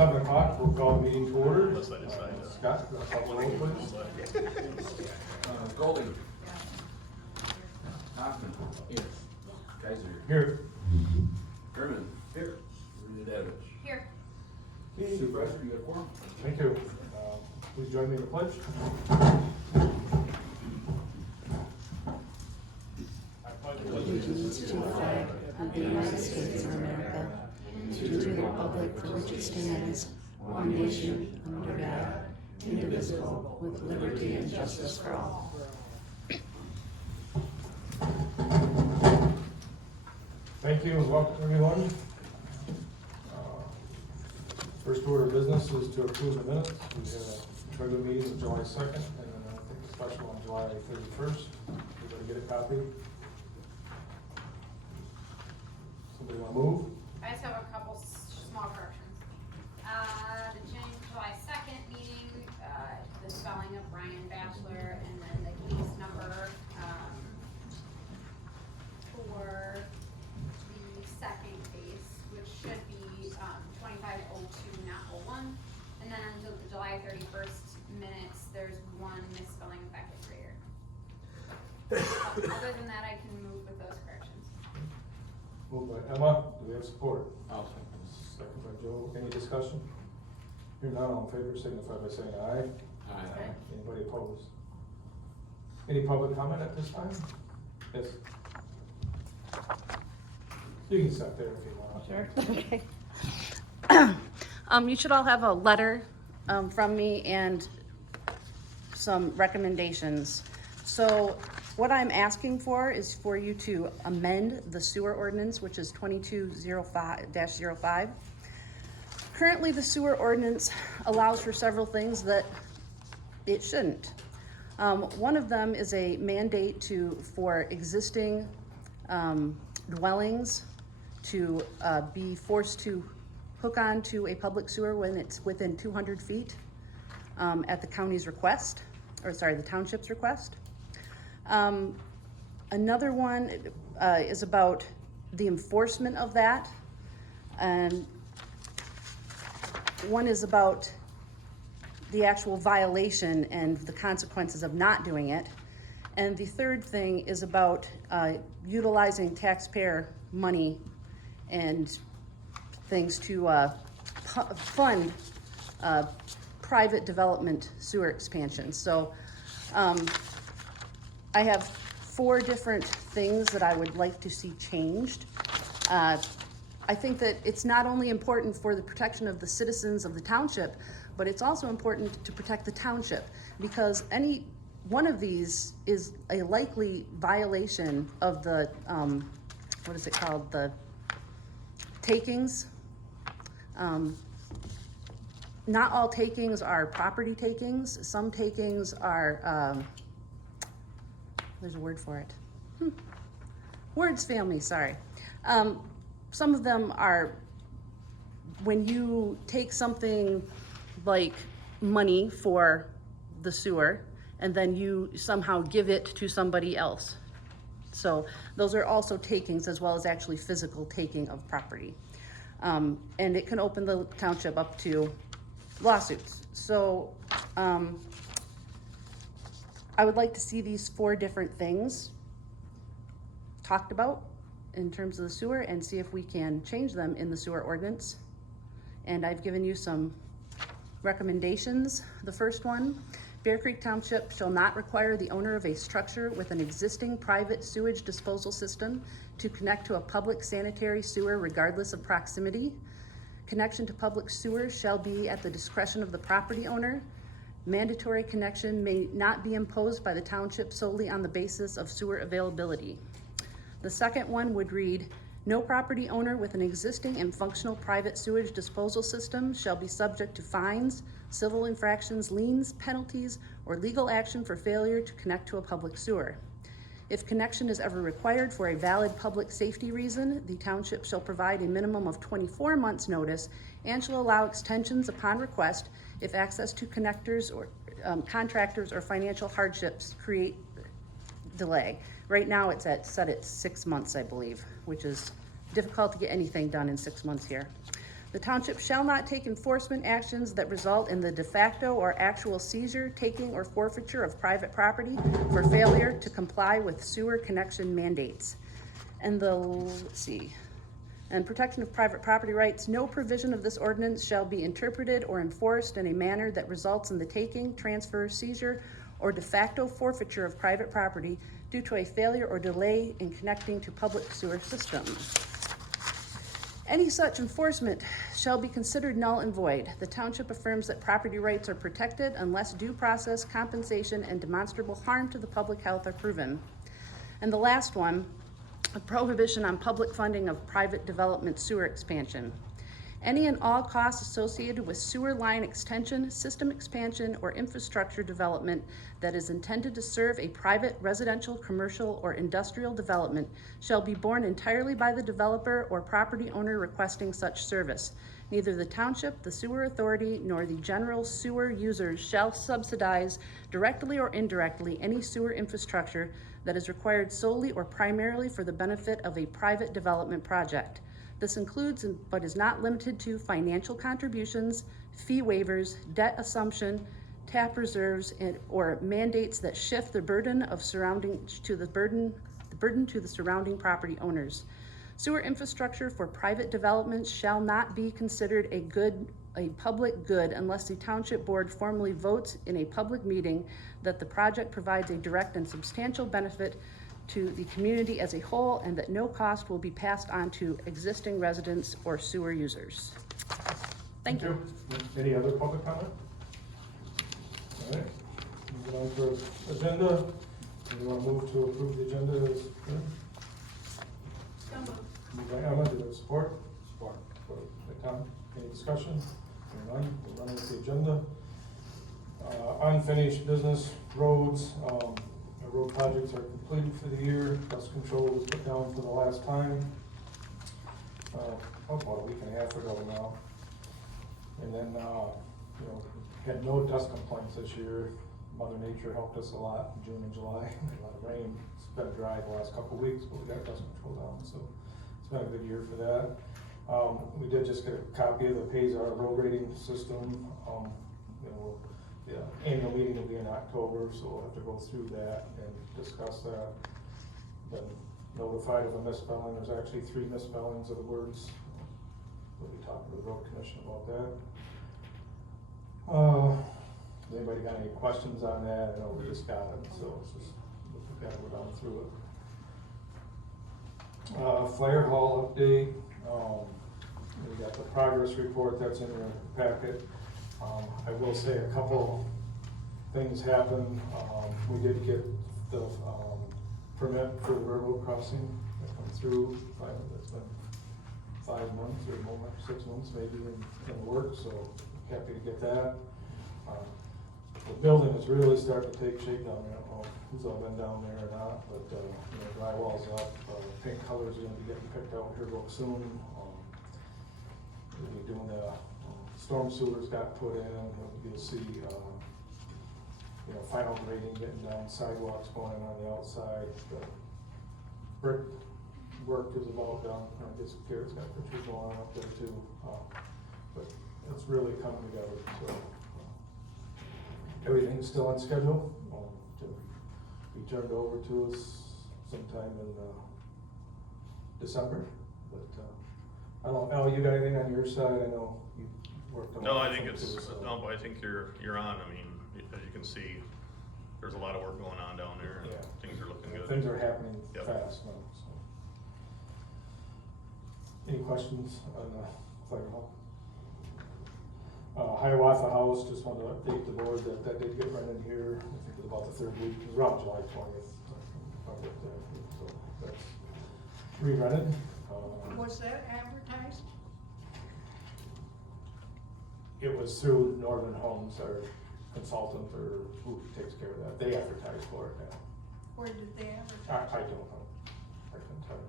7 o'clock, we'll call the meeting to order. Unless I decide to. Scott, call the roll, please. Golding. Hoffman. Here. Kaiser. Here. Herman. Here. Rudavich. Here. Supervisor, you got a quorum? Thank you. Please join me in the pledge. Allegiance to the flag of the United States of America, to the republic for which it stands, one nation, under God, indivisible, with liberty and justice for all. Thank you and welcome everyone. First order of business is to approve the minutes. We had a regular meeting on July 2nd and then I think a special on July 31st. Everybody get a copy? Somebody want to move? I just have a couple small corrections. The July 2nd meeting, the spelling of Ryan Bachelor, and then the case number, for the second case, which should be, 2502, not 01. And then until the July 31st minutes, there's one misspelling of Beckett's Grader. Other than that, I can move with those corrections. Moved by Emma. Do we have support? I'll Second by Joe. Any discussion? Hearing none, all in favor signify by saying aye. Aye. Anybody opposed? Any public comment at this time? Yes. You can sit there if you want. Sure. Okay. You should all have a letter from me and some recommendations. So what I'm asking for is for you to amend the sewer ordinance, which is 2205-05. Currently, the sewer ordinance allows for several things that it shouldn't. One of them is a mandate for existing dwellings to be forced to hook on to a public sewer when it's within 200 feet at the county's request, or sorry, the township's request. Another one is about the enforcement of that, and one is about the actual violation and the consequences of not doing it. And the third thing is about utilizing taxpayer money and things to fund private development sewer expansion. So I have 4 different things that I would like to see changed. I think that it's not only important for the protection of the citizens of the township, but it's also important to protect the township, because any one of these is a likely violation of the, what is it called, the takings. Not all takings are property takings. Some takings are, there's a word for it. Words fail me, sorry. Some of them are when you take something like money for the sewer and then you somehow give it to somebody else. So those are also takings, as well as actually physical taking of property. And it can open the township up to lawsuits. So I would like to see these 4 different things talked about in terms of the sewer and see if we can change them in the sewer ordinance. And I've given you some recommendations. The first one, Bear Creek Township shall not require the owner of a structure with an existing private sewage disposal system to connect to a public sanitary sewer regardless of proximity. Connection to public sewer shall be at the discretion of the property owner. Mandatory connection may not be imposed by the township solely on the basis of sewer availability. The second one would read, no property owner with an existing and functional private sewage disposal system shall be subject to fines, civil infractions, liens, penalties, or legal action for failure to connect to a public sewer. If connection is ever required for a valid public safety reason, the township shall provide a minimum of 24 months notice and shall allow extensions upon request if access to connectors or contractors or financial hardships create delay. Right now it's set at 6 months, I believe, which is difficult to get anything done in 6 months here. The township shall not take enforcement actions that result in the de facto or actual seizure, taking, or forfeiture of private property for failure to comply with sewer connection mandates. And and protection of private property rights. No provision of this ordinance shall be interpreted or enforced in a manner that results in the taking, transfer, seizure, or de facto forfeiture of private property due to a failure or delay in connecting to public sewer system. Any such enforcement shall be considered null and void. The township affirms that property rights are protected unless due process, compensation, and demonstrable harm to the public health are proven. And the last one, a prohibition on public funding of private development sewer expansion. Any and all costs associated with sewer line extension, system expansion, or infrastructure development that is intended to serve a private residential, commercial, or industrial development shall be borne entirely by the developer or property owner requesting such service. Neither the township, the sewer authority, nor the general sewer users shall subsidize directly or indirectly any sewer infrastructure that is required solely or primarily for the benefit of a private development project. This includes, but is not limited to, financial contributions, fee waivers, debt assumption, tap reserves, or mandates that shift the burden of to the surrounding property owners. Sewer infrastructure for private developments shall not be considered a public good unless the township board formally votes in a public meeting that the project provides a direct and substantial benefit to the community as a whole, and that no cost will be passed on to existing residents or sewer users. Thank you. Any other public comment? All right, moving on to agenda. Do you want to move to approve the agenda as written? Moved by Emma, do you have support? Support. Support by Tom. Any discussion? Hearing none, we'll run with the agenda. Unfinished business roads. The road projects are completed for the year. Dust control was put down for the last time. About a week and a half ago now. And then, had no dust complaints this year. Mother Nature helped us a lot in June and July. A lot of rain. It's been dry the last couple of weeks, but we got dust control down, so it's been a good year for that. We did just get a copy of the Payzar road rating system. The annual meeting will be in October, so we'll have to go through that and discuss that. Been notified of a misspelling. There's actually 3 misspellings of the words. We'll be talking to the road commission about that. Anybody got any questions on that? I know we just got it, so it's just, we've got to go down through it. Fire hall update. We got the progress report that's in your packet. I will say a couple things happened. We did get the permit for the railroad crossing that come through. It's been 5 months or more, 6 months maybe in the works, so happy to get that. The building is really starting to take shape down there. I don't know who's all been down there or not, but drywall's up. Paint colors are going to be getting picked out here real soon. We'll be doing the storm sewers got put in. You'll see, final grading getting done, sidewalks going in on the outside. The brick work is about done. I guess Garrett's got pictures going on up there too. But it's really coming together. So everything's still on schedule to be turned over to us sometime in December. But I don't know, Al, you got anything on your side? I know you worked on. No, I think it's, no, but I think you're on. I mean, as you can see, there's a lot of work going on down there, and things are looking good. Things are happening fast now, so. Any questions on the fire hall? Hiawatha House, just wanted to update the board that did get rented here. I think it was about the 3rd week, it was around July 20th. So that's re-rented. Was that advertised? It was through Northern Homes, our consultant, or who takes care of that. They advertise for it now. Where did they advertise? I don't know. I couldn't tell you.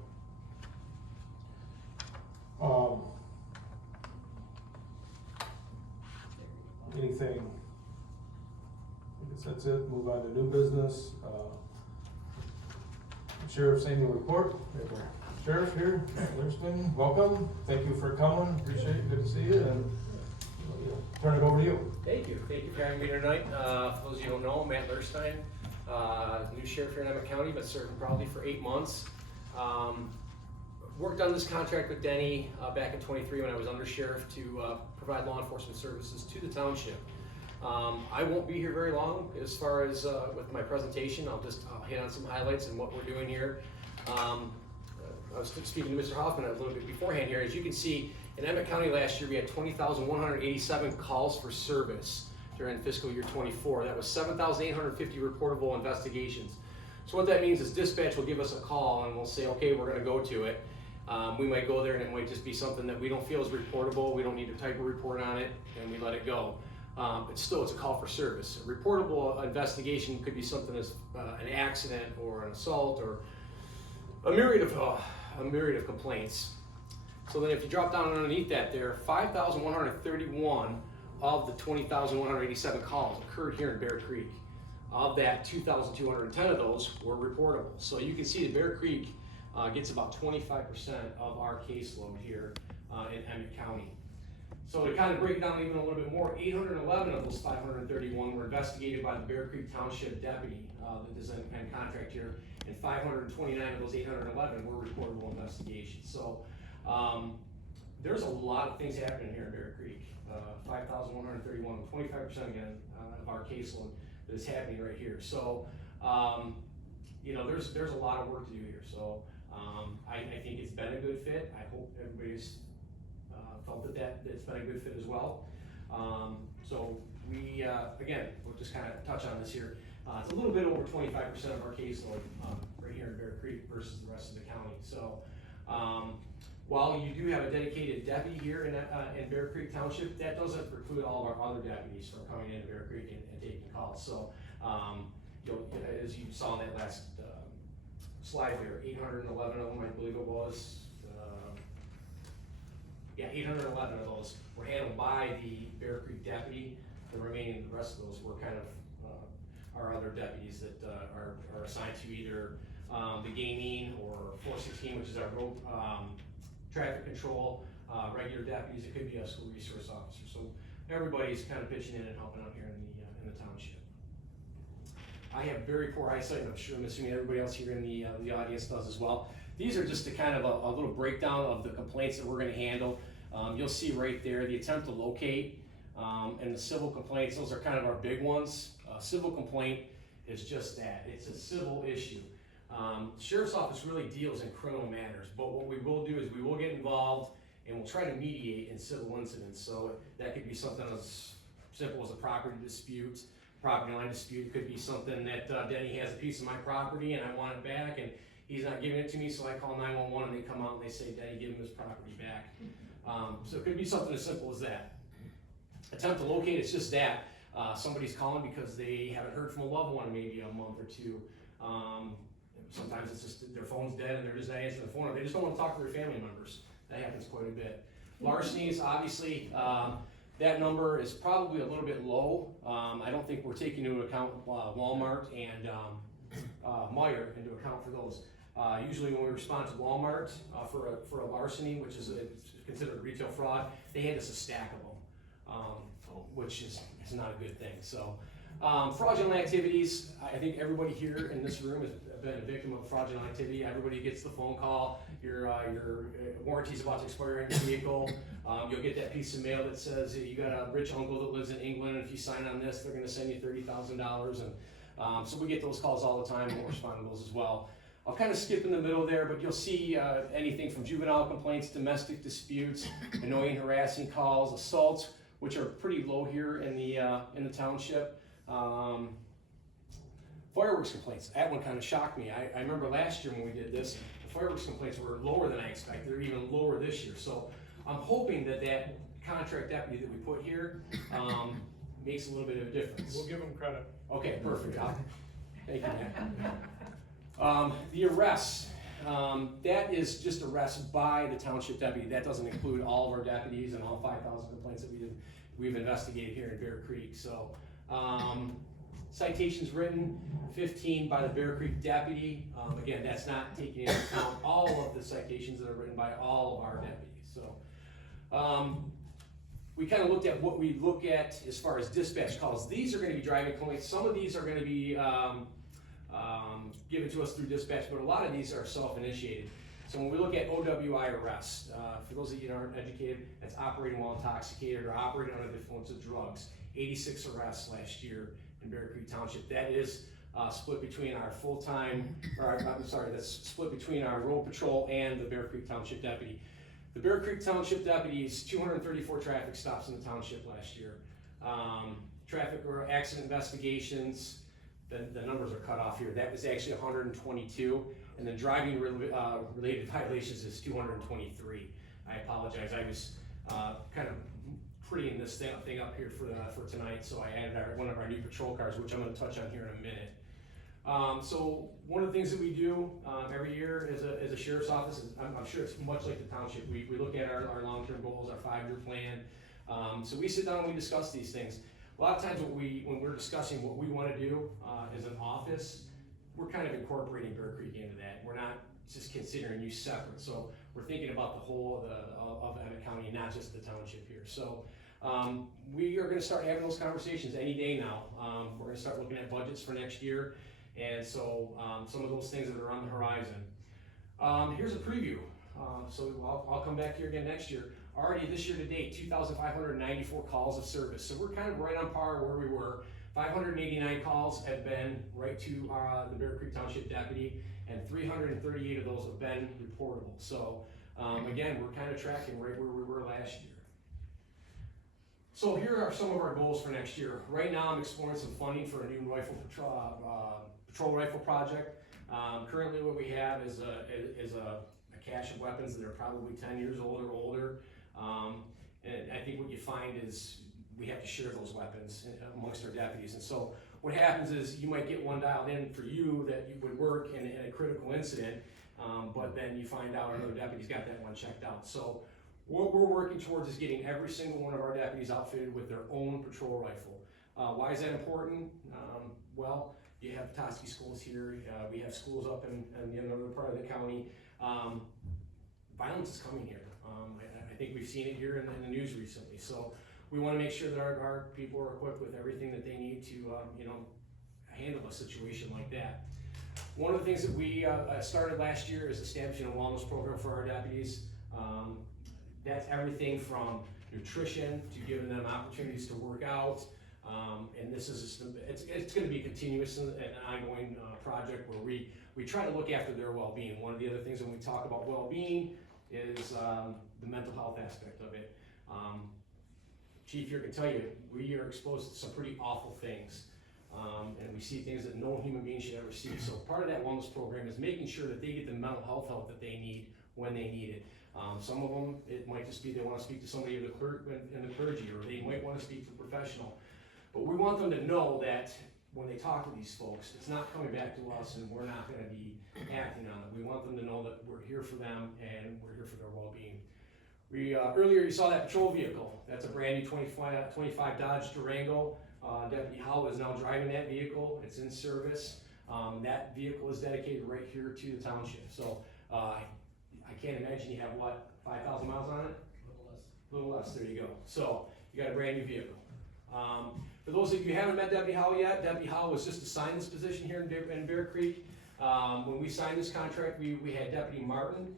Anything? I guess that's it. Move on to new business. Sheriff's annual report. We have our Sheriff here, Matt Leirstein, welcome, thank you for coming, appreciate it, good to see you, and turn it over to you. Thank you for having me tonight. For those of you who don't know, Matt Leirstein, new sheriff here in Emmett County, but serving probably for 8 months. Worked on this contract with Denny back in '23 when I was under sheriff to provide law enforcement services to the township. I won't be here very long as far as with my presentation. I'll hit on some highlights and what we're doing here. I was speaking to Mr. Hoffman a little bit beforehand here. As you can see, in Emmett County last year, we had 20,187 calls for service during fiscal year 24. That was 7,850 reportable investigations. So what that means is dispatch will give us a call and we'll say, okay, we're gonna go to it. We might go there and it might just be something that we don't feel is reportable, we don't need to type a report on it, and we let it go. It's a call for service. A reportable investigation could be something as an accident or an assault or a myriad of complaints. So then if you drop down underneath that there, 5,131 of the 20,187 calls occurred here in Bear Creek. Of that, 2,210 of those were reportable. So you can see that Bear Creek gets about 25% of our caseload here in Emmett County. So to kind of break it down even a little bit more, 811 of those 531 were investigated by the Bear Creek Township deputy that is in contract here, and 529 of those 811 were reportable investigations. So there's a lot of things happening here in Bear Creek. 5,131, 25% again of our caseload that is happening right here. So there's a lot of work to do here. So I think it's been a good fit. I hope everybody's felt that it's been a good fit as well. So we, again, we'll just kind of touch on this here. It's a little bit over 25% of our caseload right here in Bear Creek versus the rest of the county. So while you do have a dedicated deputy here in Bear Creek Township, that doesn't preclude all of our other deputies from coming into Bear Creek and taking calls. So as you saw in that last slide there, 811 of them, I believe it was. 811 of those were handled by the Bear Creek deputy. The remaining, the rest of those were kind of our other deputies that are assigned to either the gaming or 416, which is our road traffic control, regular deputies. It could be a school resource officer. So everybody's kind of pitching in and helping out here in the township. I have very poor eyesight, and I'm assuming everybody else here in the audience does as well. These are just a kind of a little breakdown of the complaints that we're going to handle. You'll see right there the attempt to locate and the civil complaints. Those are kind of our big ones. Civil complaint is just that. It's a civil issue. Sheriff's office really deals in criminal matters, but what we will do is we will get involved and we'll try to mediate in civil incidents. So that could be something as simple as a property dispute, property line dispute. It could be something that Denny has a piece of my property and I want it back, and he's not giving it to me, so I call 911 and they come out and they say, Denny, give him his property back. So it could be something as simple as that. Attempt to locate, it's just that. Somebody's calling because they haven't heard from a loved one in maybe a month or two. Sometimes it's just their phone's dead and they're just not answering the phone, or they just don't want to talk to their family members. That happens quite a bit. Larcenies, obviously, that number is probably a little bit low. I don't think we're taking into account Walmart and Meijer into account for those. Usually when we respond to Walmart for a larceny, which is considered a retail fraud, they hand us a stack of them, which is not a good thing. So fraudulent activities, I think everybody here in this room has been a victim of fraudulent activity. Everybody gets the phone call, your warranty's about to expire in your vehicle. You'll get that piece of mail that says you got a rich uncle that lives in England, and if you sign on this, they're gonna send you $30,000. And so we get those calls all the time, and we'll respond to those as well. I'll kind of skip in the middle there, but you'll see anything from juvenile complaints, domestic disputes, annoying, harassing calls, assaults, which are pretty low here in the township. Fireworks complaints, that one kind of shocked me. I remember last year when we did this, the fireworks complaints were lower than I expected. They're even lower this year. So I'm hoping that contract deputy that we put here makes a little bit of a difference. We'll give them credit. Okay, perfect. Thank you, Matt. The arrests, that is just arrests by the township deputy. That doesn't include all of our deputies and all 5,000 complaints that we've investigated here in Bear Creek. So citations written, 15 by the Bear Creek deputy. Again, that's not taking into account all of the citations that are written by all of our deputies. So we kind of looked at what we look at as far as dispatch calls. These are going to be driving complaints. Some of these are going to be given to us through dispatch, but a lot of these are self-initiated. So when we look at OWI arrests, for those of you that aren't educated, that's operating while intoxicated or operating under the influence of drugs. 86 arrests last year in Bear Creek Township. That is split between our full-time, that's split between our road patrol and the Bear Creek Township deputy. The Bear Creek Township deputies, 234 traffic stops in the township last year. Traffic or accident investigations, the numbers are cut off here. That was actually 122. And then driving related violations is 223. I apologize, I was kind of prettying this thing up here for tonight, so I added one of our new patrol cars, which I'm going to touch on here in a minute. So one of the things that we do every year as a sheriff's office, is I'm sure it's much like the township, we look at our long-term goals, our 5-year plan. So we sit down and we discuss these things. A lot of times when we're discussing what we want to do as an office, we're kind of incorporating Bear Creek into that. We're not just considering you separate. So we're thinking about the whole of Emmett County, not just the township here. So we are going to start having those conversations any day now. We're going to start looking at budgets for next year. And so some of those things that are on the horizon. Here's a preview. So I'll come back here again next year. Already this year to date, 2,594 calls of service. So we're kind of right on par where we were. 589 calls have been right to the Bear Creek Township deputy, and 338 of those have been reportable. So again, we're kind of tracking right where we were last year. So here are some of our goals for next year. Right now, I'm exploring some funding for a new patrol rifle project. Currently, what we have is a cache of weapons that are probably 10 years old or older. And I think what you find is we have to share those weapons amongst our deputies. And so what happens is you might get one dialed in for you that would work in a critical incident, but then you find out another deputy's got that one checked out. So what we're working towards is getting every single one of our deputies outfitted with their own patrol rifle. Why is that important? Well, you have Petoskey schools here. We have schools up in the other part of the county. Violence is coming here. I think we've seen it here in the news recently. So we want to make sure that our people are equipped with everything that they need to, handle a situation like that. One of the things that we started last year is establishing a wellness program for our deputies. That's everything from nutrition to giving them opportunities to work out. And this is it's going to be a continuous and ongoing project where we try to look after their well-being. One of the other things when we talk about well-being is the mental health aspect of it. Chief here can tell you, we are exposed to some pretty awful things. And we see things that no human being should ever see. So part of that wellness program is making sure that they get the mental health help that they need when they need it. Some of them, it might just be they want to speak to somebody in the clergy, or they might want to speak to a professional. But we want them to know that when they talk to these folks, it's not coming back to us and we're not going to be acting on it. We want them to know that we're here for them and we're here for their well-being. Earlier you saw that patrol vehicle. That's a brand new 25 Dodge Durango. Deputy Howell is now driving that vehicle. It's in service. That vehicle is dedicated right here to the township. So I can't imagine you have, 5,000 miles on it? A little less, there you go. So you got a brand new vehicle. For those of you who haven't met Deputy Howell yet, Deputy Howell was just assigned this position here in Bear Creek. When we signed this contract, we had Deputy Martin,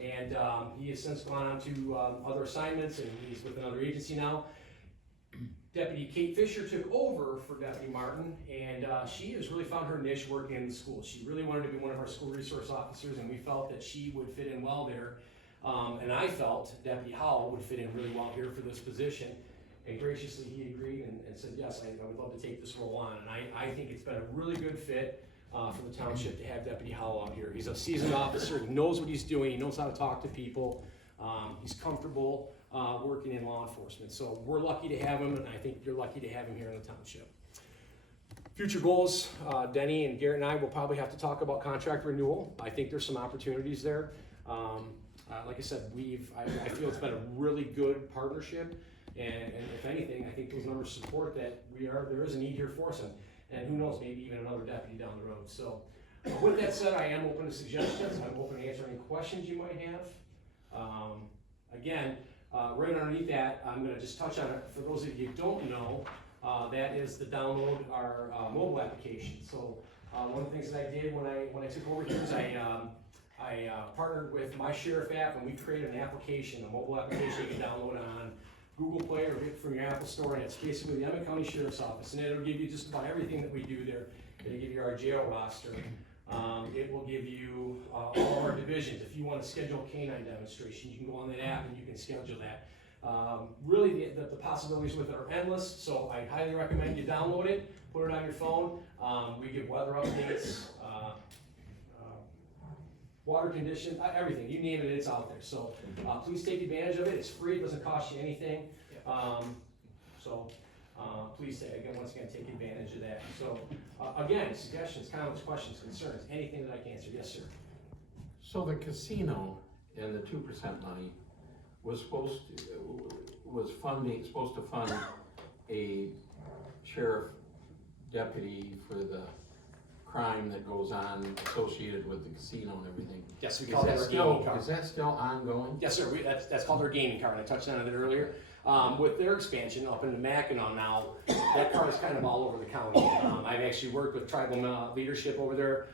and he has since gone on to other assignments, and he's with another agency now. Deputy Kate Fisher took over for Deputy Martin, and she has really found her niche working in the school. She really wanted to be one of our school resource officers, and we felt that she would fit in well there. And I felt Deputy Howell would fit in really well here for this position. And graciously he agreed and said, yes, I would love to take this role on. And I think it's been a really good fit for the township to have Deputy Howell out here. He's a seasoned officer, he knows what he's doing, he knows how to talk to people, he's comfortable working in law enforcement. So we're lucky to have him, and I think you're lucky to have him here in the township. Future goals, Denny and Garrett and I will probably have to talk about contract renewal. I think there's some opportunities there. Like I said, I feel it's been a really good partnership. And if anything, I think those numbers support that there is a need here for us. and who knows, maybe even another deputy down the road. So with that said, I am open to suggestions. I'm open to answer any questions you might have. Again, right underneath that, I'm gonna just touch on it. For those of you who don't know, that is the download our mobile application. So one of the things that I did when I took over here is I partnered with my Sheriff app, and we created an application, a mobile application you can download on Google Play or get from your Apple Store, and it's basically the Emmett County Sheriff's Office, and it'll give you just about everything that we do there. It'll give you our jail roster. It will give you all of our divisions. If you want to schedule a canine demonstration, you can go on that app and you can schedule that. Really, the possibilities with it are endless, so I highly recommend you download it, put it on your phone. We give weather updates, water condition, everything, you name it, it's out there. So please take advantage of it. It's free, it doesn't cost you anything. Please, once again, take advantage of that. So again, suggestions, comments, questions, concerns, anything that I can answer. Yes, sir. So the casino and the 2% money was supposed to fund a sheriff deputy for the crime that goes on associated with the casino and everything. Yes, we call that our gaming card. Is that still ongoing? Yes, sir. That's called our gaming card. I touched on it earlier. With their expansion up into Mackinac now, that card is kind of all over the county. I've actually worked with tribal leadership over there,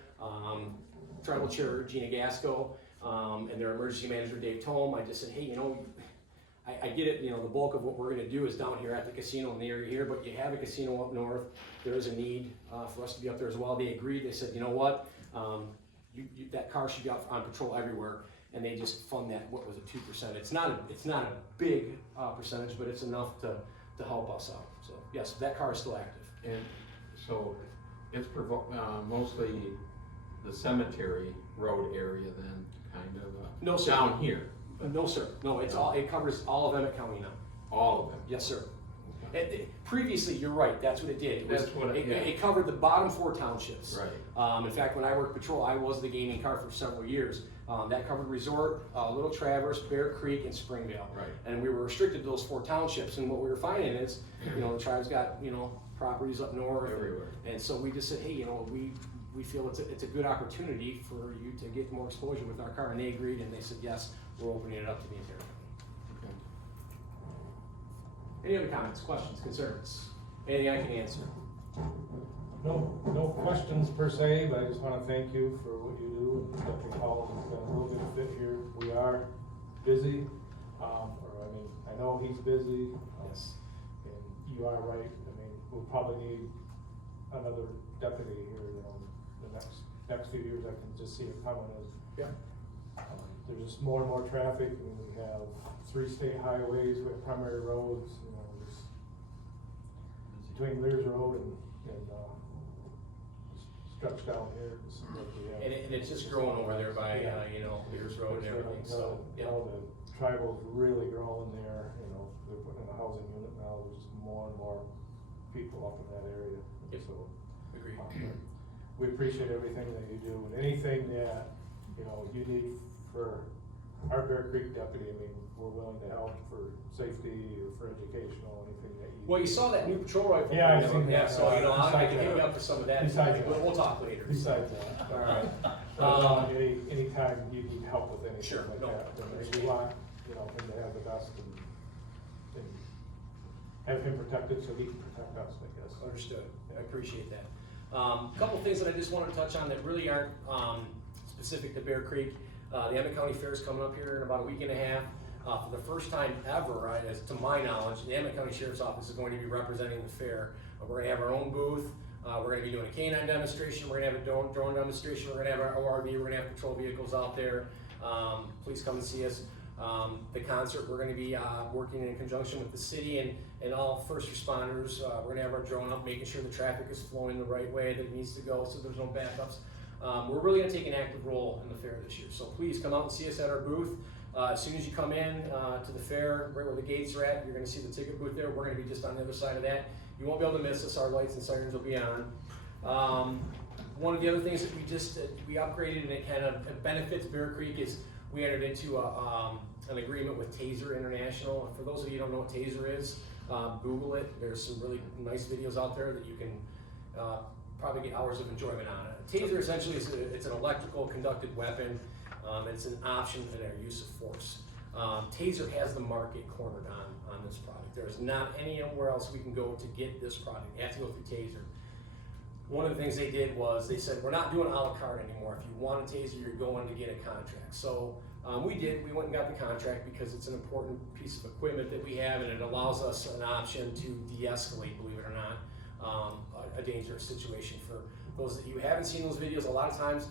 tribal chair Gina Gasco, and their emergency manager Dave Tome. I just said, hey, I get it, the bulk of what we're gonna do is down here at the casino in the area here, but you have a casino up north. There is a need for us to be up there as well. They agreed. They said, you know what, that car should be out on patrol everywhere. And they just fund that, what was it, 2%? It's not a big percentage, but it's enough to help us out. So yes, that car is still active. And so it's mostly the cemetery road area then, kind of No, sir. down here. No, sir. No, it covers all of Emmett County now. All of them. Yes, sir. Previously, you're right, that's what it did. It covered the bottom 4 townships. Right. In fact, when I worked patrol, I was the gaming card for several years. That covered Resort, Little Traverse, Bear Creek, and Springdale. Right. And we were restricted to those 4 townships, and what we were finding is, the tribe's got, properties up north. Everywhere. And so we just said, hey, we feel it's a good opportunity for you to get more exposure with our car, and they agreed, and they said, yes, we're opening it up to the entire county. Okay. Any other comments, questions, concerns? Anything I can answer? No questions per se, but I just wanna thank you for what you do, and Deputy Hall has been a real good fit here. We are busy, I know he's busy. Yes. And you are right, we'll probably need another deputy here, the next few years. I can just see it coming as. Yeah. There's just more and more traffic, we have 3 state highways, we have primary roads, just between Lears Road and stretched down here. And it's just growing over there by, Lears Road and everything, so, yeah. The tribal's really growing there, they're putting in a housing unit now, there's just more and more people up in that area. Yep. So, Agreed. we appreciate everything that you do, and anything that, you need for our Bear Creek deputy, we're willing to help for safety or for educational, anything that you. Well, you saw that new patrol rifle. Yeah, I've seen that. So, I can hit you up for some of that, Besides but that. we'll talk later. Besides that. All right. Anytime you need help with anything Sure, like no, that, then understand. we want, him to have the best and have him protected so he can protect us, I guess. Understood. I appreciate that. Couple things that I just wanted to touch on that really aren't specific to Bear Creek. The Emmett County Fair is coming up here in about a week and a half. For the first time ever, as to my knowledge, the Emmett County Sheriff's Office is going to be representing the fair. We're going to have our own booth. We're going to be doing a canine demonstration. We're going to have a drone demonstration. We're going to have our ORV. We're going to have patrol vehicles out there. Please come and see us. The concert, we're going to be working in conjunction with the city and all first responders. We're going to have our drone up, making sure the traffic is flowing the right way that it needs to go, so there's no backups. We're really going to take an active role in the fair this year. So please come out and see us at our booth. As soon as you come in to the fair, right where the gates are at, you're going to see the ticket booth there. We're going to be just on the other side of that. You won't be able to miss us. Our lights and sirens will be on. One of the other things that we upgraded, and it kind of benefits Bear Creek, is we entered into an agreement with Taser International. For those of you who don't know what Taser is, Google it. There's some really nice videos out there that you can probably get hours of enjoyment on it. A taser essentially is it's an electrical conducted weapon. It's an option in our use of force. Taser has the market cornered on this product. There's not anywhere else we can go to get this product. You have to go through Taser. One of the things they did was they said, we're not doing a la carte anymore. If you want a Taser, you're going to get a contract. So we did. We went and got the contract because it's an important piece of equipment that we have, and it allows us an option to de-escalate, believe it or not, a dangerous situation. For those that you haven't seen those videos, a lot of times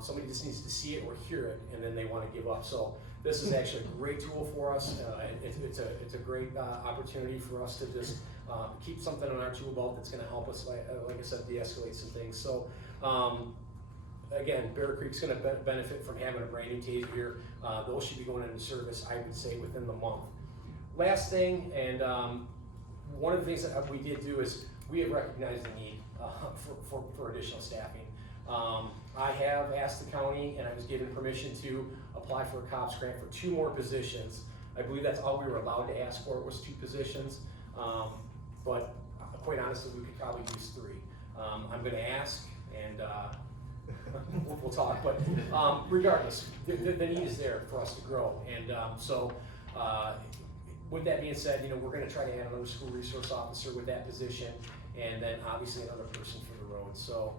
somebody just needs to see it or hear it, and then they want to give up. So this is actually a great tool for us. It's a great opportunity for us to just keep something on our tool belt that's going to help us, like I said, de-escalate some things. So again, Bear Creek's going to benefit from having a brand new Taser here. Those should be going into service, I would say, within the month. Last thing, and one of the things that we did do is we have recognized the need for additional staffing. I have asked the county, and I was given permission to apply for a COPS grant for 2 more positions. I believe that's all we were allowed to ask for, was 2 positions. But quite honestly, we could probably use 3. I'm gonna ask, and we'll talk, but regardless, the need is there for us to grow. And so with that being said, you know, we're gonna try to add another school resource officer with that position, and then obviously another person for the road. So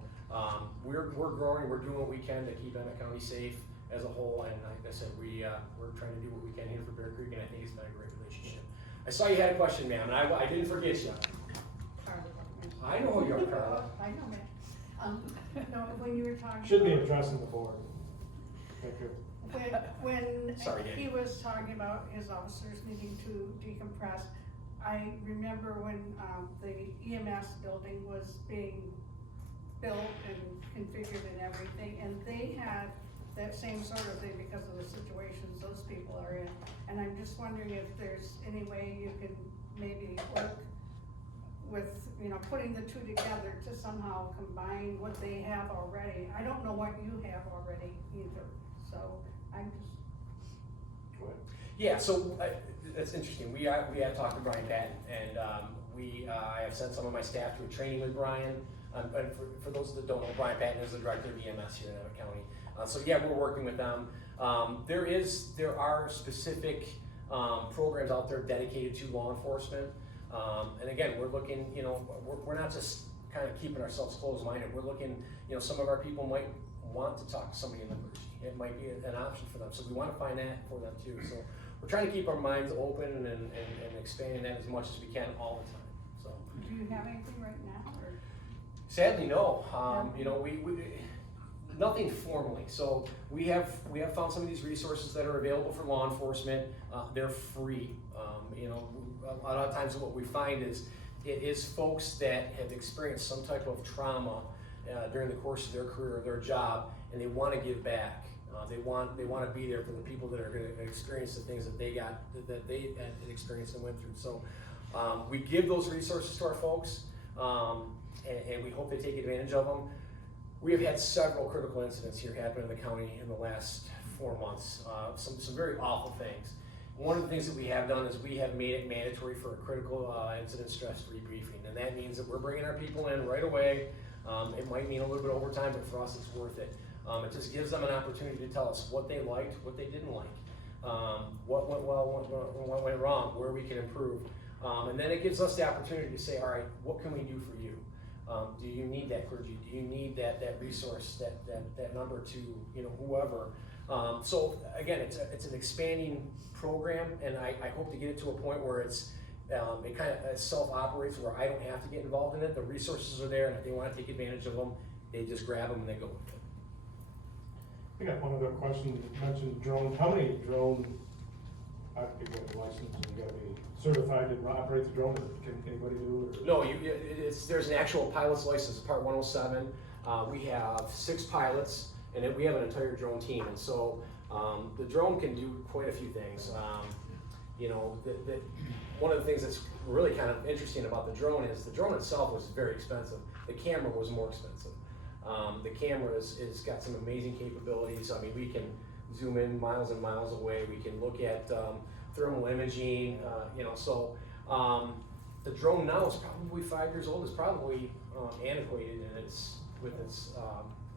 we're growing, we're doing what we can to keep Emmett County safe as a whole, and like I said, we're trying to do what we can here for Bear Creek, and I think it's been a great relationship. I saw you had a question, ma'am, and I didn't forget you. I know who you are, Carla. I know, man. No, when you were talking. Should be about- addressing the board. Thank you. When Sorry, Danny. he was talking about his officers needing to decompress, I remember when the EMS building was being built and configured and everything, and they had that same sort of thing because of the situations those people are in. And I'm just wondering if there's any way you can maybe work with, you know, putting the 2 together to somehow combine what they have already. I don't know what you have already either, so I'm just. Go ahead. Yeah, so that's interesting. We have talked to Brian Patton, and I have sent some of my staff to a training with Brian. And for those that don't know, Brian Patton is the director of EMS here in Emmett County. So yeah, we're working with them. There are specific programs out there dedicated to law enforcement. And again, we're looking, you know, we're not just kind of keeping ourselves closed-minded. We're looking, you know, some of our people might want to talk to somebody in the emergency. It might be an option for them. So we want to find that for them too. So we're trying to keep our minds open and expanding that as much as we can all the time. So. Do you have anything right now, or? Sadly, no. You know, we nothing formally. So we have found some of these resources that are available for law enforcement. They're free. You know, a lot of times what we find is it is folks that have experienced some type of trauma during the course of their career or their job, and they want to give back. They want to be there for the people that are going to experience the things that they had experienced and went through. So we give those resources to our folks, and we hope they take advantage of them. We have had several critical incidents here happen in the county in the last 4 months. Some very awful things. One of the things that we have done is we have made it mandatory for a critical incident stress debriefing, and that means that we're bringing our people in right away. It might mean a little bit of overtime, but for us it's worth it. It just gives them an opportunity to tell us what they liked, what they didn't like, what went well, what went wrong, where we can improve. And then it gives us the opportunity to say, all right, what can we do for you? Do you need that clergy? Do you need that resource, that number to, you know, whoever? So again, it's an expanding program, and I hope to get it to a point where it kind of self-operates, where I don't have to get involved in it. The resources are there, and if they want to take advantage of them, they just grab them and they go with it. I got one other question. You mentioned drones. How many drone, I have to get a license, and you gotta be certified to operate the drone, or can anybody do it? No, there's an actual pilot's license, Part 107. We have 6 pilots, and we have an entire drone team. And so the drone can do quite a few things. You know, one of the things that's really kind of interesting about the drone is the drone itself was very expensive. The camera was more expensive. The camera is got some amazing capabilities. I mean, we can zoom in miles and miles away. We can look at thermal imaging, you know, so The drone now is probably 5 years old, it's probably antiquated in its, with its,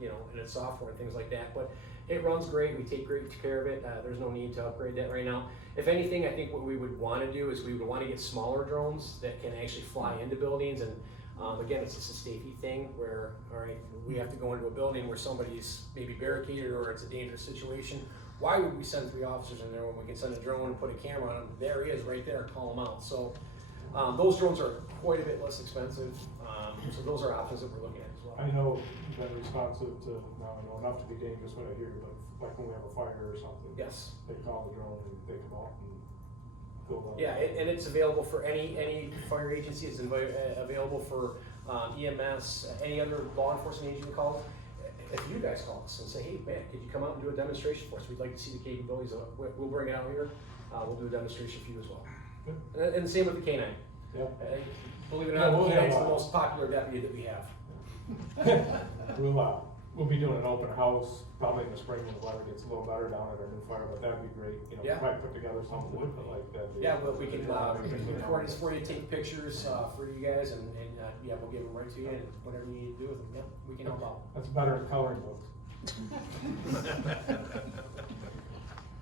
you know, in its software and things like that, but it runs great, we take great care of it, there's no need to upgrade that right now. If anything, I think what we would wanna do is we would wanna get smaller drones that can actually fly into buildings, and again, it's just a safety thing where, all right, we have to go into a building where somebody's maybe barricaded or it's a dangerous situation. Why would we send 3 officers in there when we can send a drone and put a camera on him? There he is, right there, call him out. So those drones are quite a bit less expensive. So those are options that we're looking at as well. I know you've been responsive to, now I know enough to be dangerous when I hear, but like when we have a fire or something. Yes. They call the drone and they come out and go down. Yeah, and it's available for any fire agency. It's available for EMS, any other law enforcement agency calls. If you guys call us and say, hey, man, could you come out and do a demonstration for us? We'd like to see the capabilities of it. We'll bring it out here. We'll do a demonstration for you as well. Good. And the same with the canine. Yep. Believe it or Yeah, not, we'll the canine's have, the most popular deputy that we have. We'll be doing an open house, probably in the spring when the weather gets a little better down at our new fire, but that'd be great, you know, we Yeah. might put together something like that. Yeah, but we can record this for you, take pictures for you guys, and yeah, we'll give them right to you, and whatever you need to do with them, yeah, we can help out. That's better than coloring books.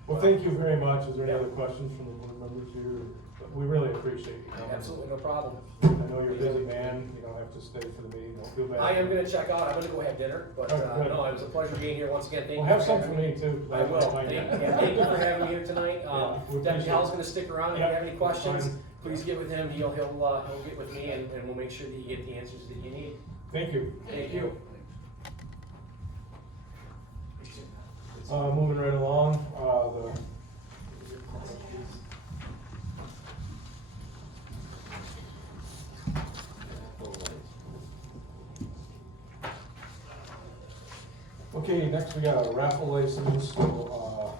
Well, thank you very much. Is there any other questions from the board members here? We really appreciate you coming. Absolutely, no problem. I know you're a busy man, you don't have to stay for the meeting, don't feel bad. I am gonna check out, I'm gonna go have dinner, but, Oh, good. no, it was a pleasure being here once again, thank you. Well, have for some having for me too. I will, thank you for having me here tonight. Yeah, we Deputy appreciate Hal's it. gonna stick around, if you Yeah, have any questions, fine. please get with him, he'll get with me, and we'll make sure that you get the answers that you need. Thank you. Thank you. Moving right along, Okay, next we got a raffle license, so,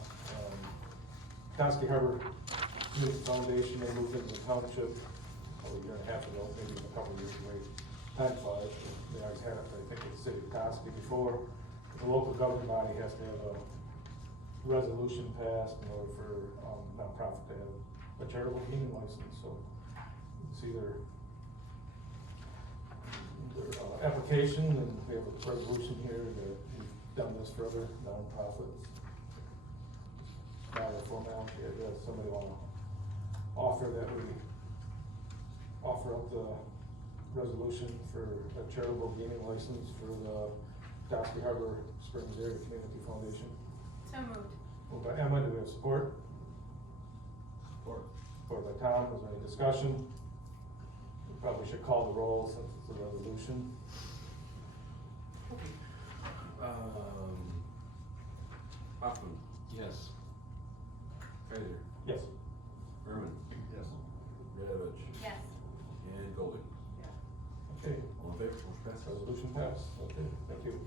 Township Harbor Community Foundation, they moved into the township a year and a half ago, maybe a couple of years ago. Time flies, they always had it, I think, in the city of Township before. The local governing body has to have a resolution passed in order for, nonprofit to have a charitable gaming license, so it's either their application, and we have a resolution here that we've done this for other nonprofits. Matter of formality, I guess, somebody wanna offer that we offer up the resolution for a charitable gaming license for the Township Harbor Springs Area Community Foundation. So moved. Moved by Emma, do we have support? Support. Support by Tom, is there any discussion? We probably should call the roll since it's a resolution. Hoffman, Yes. Kaiser, Yes. Herman. Yes. Radovich, Yes. and Goldie. Okay, All in favor, motion passes. resolution passed, okay, thank you.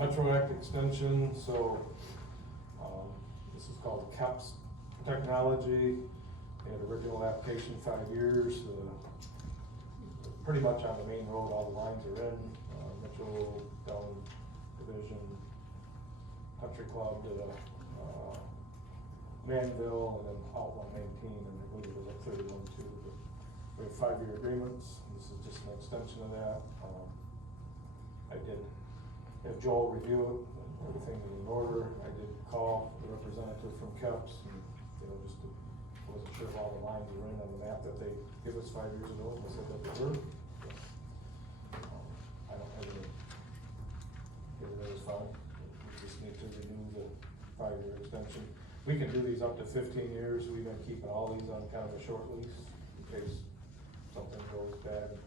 Metro Act extension, so, this is called CAPS technology. They had original application 5 years, pretty much on the main road, all the lines are in, Metro down Division, Country Club did a, Manville, and then out 119, and I believe it was like 31 too, but we have 5-year agreements, this is just an extension of that. I did have Joel review it, everything is in order. I did call the representative from CAPS, and, you know, just wasn't sure if all the lines were in on the map that they gave us 5 years ago, and they said that they were. I don't have any, everything is fine, we just need to renew the 5-year extension. We can do these up to 15 years, we've been keeping all these on kind of a short lease, in case something goes bad.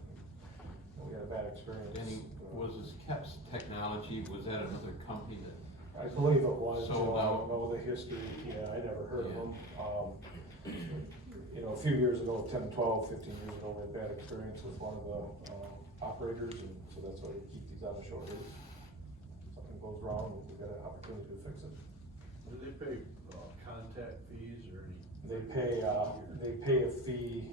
We had a bad experience. Danny, was this CAPS technology, was that another company that? I believe it was, Sold Joe, I out. don't know the history, yeah, I never heard of Yeah. them. You know, a few years ago, 10, 12, 15 years ago, we had bad experience with one of the, operators, and so that's why we keep these on a short lease. Something goes wrong, we got an opportunity to fix it. Do they pay, contact fees or any? They pay a fee,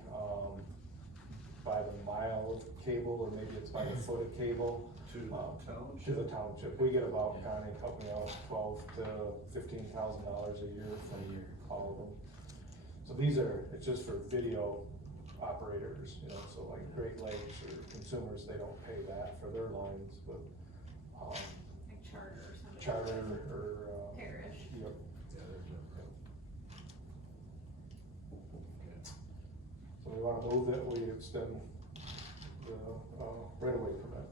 by the mile of cable, or maybe it's by the foot of cable. To the township? To the township. We get about, Connie, help me out, $12,000 to $15,000 a year from all of them. So these are, it's just for video, operators, you know, so like Great Lakes or Consumers, they don't pay that for their lines, but, Like charter or something. Charter or, Parish. yep. Yeah, there's a. So we wanna move that we extend the, right away permit.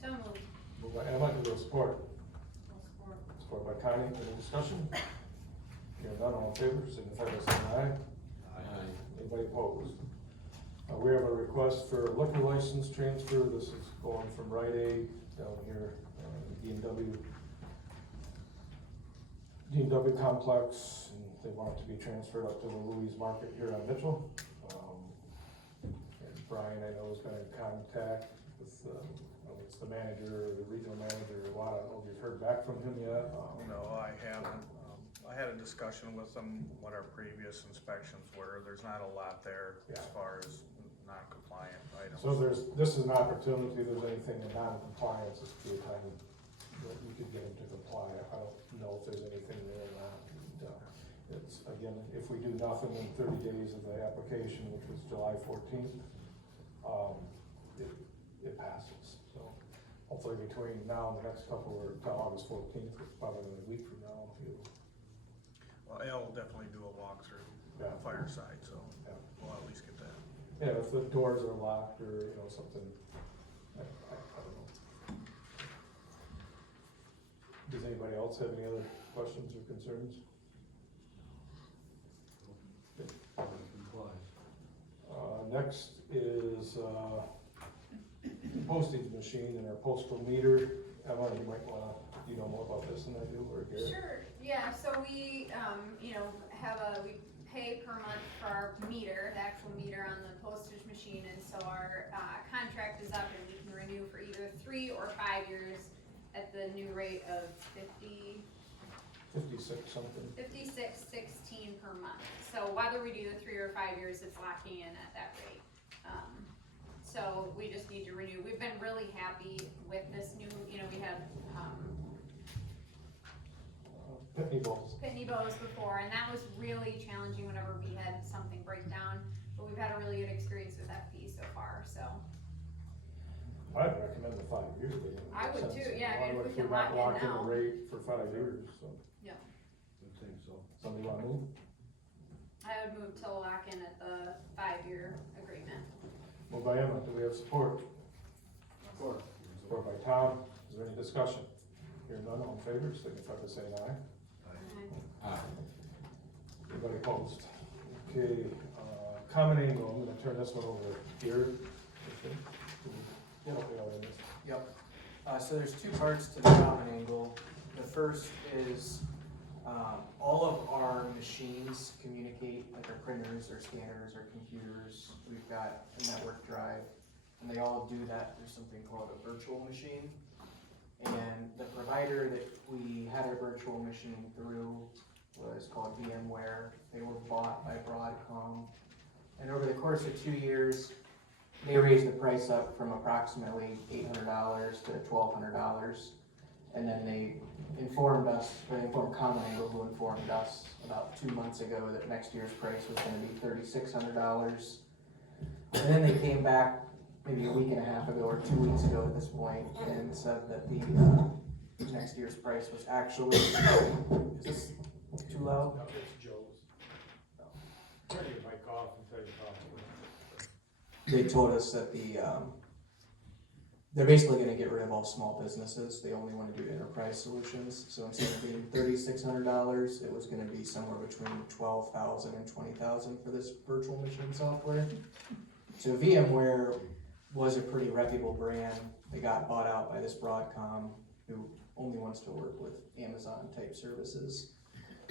So moved. Moved by Emma, do we have support? Full support. Support by Connie, any discussion? Hearing none, all in favor, signify by saying aye. Aye. Anybody opposed? We have a request for liquor license transfer, this is going from Rite Aid down here, D&W complex, and they want it to be transferred up to the Louis Market here on Mitchell. And Brian, I know, has been in contact with, it's the manager, or the regional manager, or what, I don't know if you've heard back from him yet. No, I haven't. I had a discussion with them, what our previous inspections were. There's not a lot there as Yeah. far as non-compliant items. So this is an opportunity, if there's anything in non-compliance, this could be a time that you could get them to comply. I don't know if there's anything there or not. And, it's, again, if we do nothing in 30 days of the application, which was July 14th, it passes. So hopefully between now and the next couple, or till August 14th, it's probably a week from now, Well, Al will definitely do a walkthrough on Yeah. the fireside, so Yeah. we'll at least get that. yeah, if the doors are locked or, you know, something, I don't know. Does anybody else have any other questions or concerns? Next is, postage machine and our postal meter. Emma, you might wanna, you know more about this than I do, or Garrett? Sure, yeah, so we, you know, we pay per month for our meter, the actual meter on the postage machine, and so our, contract is up and we can renew for either 3 or 5 years at the new rate of 56 something. 56.16 per month. So whether we do the 3 or 5 years, it's locking in at that rate. So we just need to renew. We've been really happy with this new, you know, we had, Pitney Bowes. Pitney Bowes before, and that was really challenging whenever we had something break down, but we've had a really good experience with FP so far, so. I'd recommend the 5 year. I would too, yeah, I mean, if we can Not lock in in now. the rate for 5 years, so. Yeah. I think so. Somebody wanna move? I would move to lock in at the 5-year agreement. Moved by Emma, do we have support? Support. Support by Tom, is there any discussion? Hearing none, all in favor, signify by saying aye. Aye. Anybody opposed? Okay, common angle, I'm gonna turn this one over to Garrett. Yep. So there's two parts to the common angle. The first is, all of our machines communicate, like our printers, our scanners, our computers. We've got a network drive, and they all do that through something called a virtual machine. And the provider that we had our virtual machine through was called VMware. They were bought by Broadcom. And over the course of 2 years, they raised the price up from approximately $800 to $1,200. And then they informed us, or they informed Common Angle, who informed us about 2 months ago that next year's price was gonna be $3,600. And then they came back maybe a week and a half ago, or 2 weeks ago at this point, and said that the next year's price was actually, is this too loud? No, it's Joe's. Turn your mic off until you talk. They told us that they're basically gonna get rid of all small businesses. They only wanna do enterprise solutions. So instead of being $3,600, it was gonna be somewhere between $12,000 and $20,000 for this virtual machine software. So VMware was a pretty reputable brand. They got bought out by this Broadcom, who only wants to work with Amazon type services.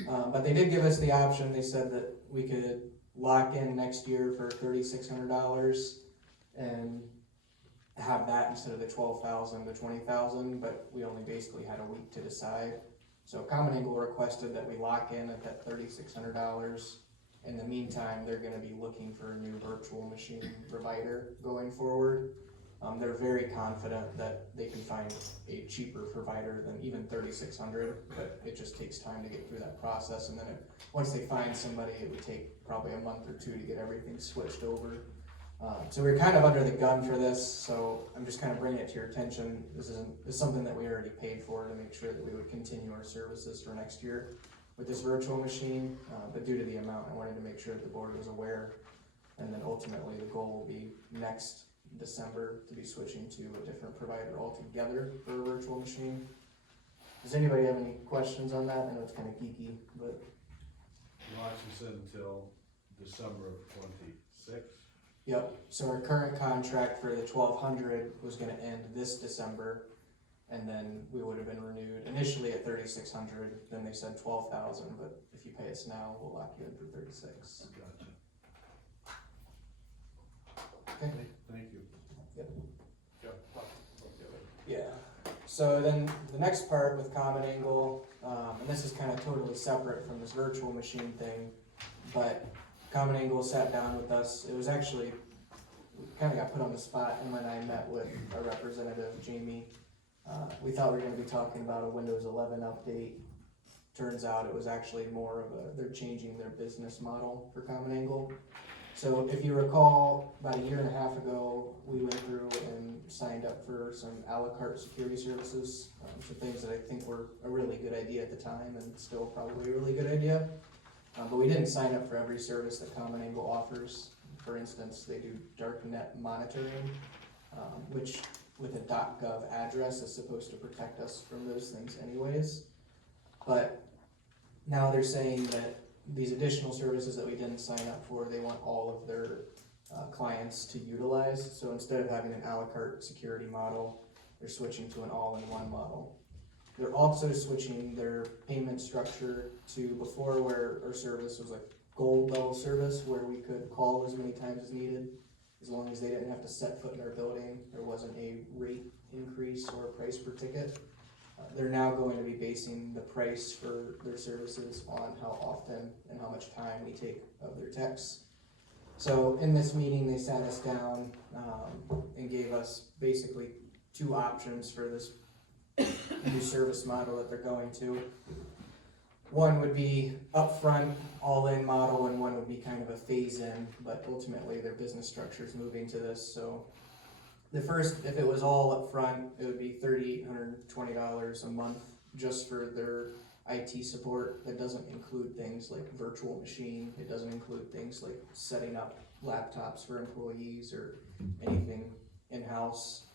But they did give us the option. They said that we could lock in next year for $3,600 and have that instead of the $12,000 to $20,000, but we only basically had a week to decide. So Common Angle requested that we lock in at that $3,600. In the meantime, they're gonna be looking for a new virtual machine provider going forward. They're very confident that they can find a cheaper provider than even 3,600, but it just takes time to get through that process, and then once they find somebody, it would take probably a month or two to get everything switched over. So we're kind of under the gun for this, so I'm just kind of bringing it to your attention. This is something that we already paid for to make sure that we would continue our services for next year with this virtual machine, but due to the amount, I wanted to make sure that the board was aware. And then ultimately, the goal will be next December to be switching to a different provider altogether for a virtual machine. Does anybody have any questions on that? I know it's kind of geeky, but. You actually said until December of 26? Yep, so our current contract for the 1,200 was gonna end this December, and then we would have been renewed initially at 3,600, then they said 12,000, but if you pay us now, we'll lock you in for 36. Gotcha. Okay. Thank you. Yep. Yep. Yeah, so then the next part with Common Angle, and this is kind of totally separate from this virtual machine thing, but Common Angle sat down with us. It was actually, we kind of got put on the spot, and when I met with our representative, Jamie, we thought we were gonna be talking about a Windows 11 update. Turns out it was actually more of they're changing their business model for Common Angle. So if you recall, about a year and a half ago, we went through and signed up for some a la carte security services, some things that I think were a really good idea at the time and still probably a really good idea. But we didn't sign up for every service that Common Angle offers. For instance, they do darknet monitoring, which with a .gov address is supposed to protect us from those things anyways. But now they're saying that these additional services that we didn't sign up for, they want all of their clients to utilize. So instead of having an a la carte security model, they're switching to an all-in-one model. They're also switching their payment structure to before, where our service was like gold level service, where we could call as many times as needed, as long as they didn't have to set foot in our building. There wasn't a rate increase or a price per ticket. They're now going to be basing the price for their services on how often and how much time we take of their texts. So in this meeting, they sat us down and gave us basically two options for this new service model that they're going to. One would be upfront, all-in model, and one would be kind of a phase-in, but ultimately their business structure is moving to this. So the first, if it was all upfront, it would be $3,820 a month just for their IT support. That doesn't include things like virtual machine. It doesn't include things like setting up laptops for employees or anything in-house.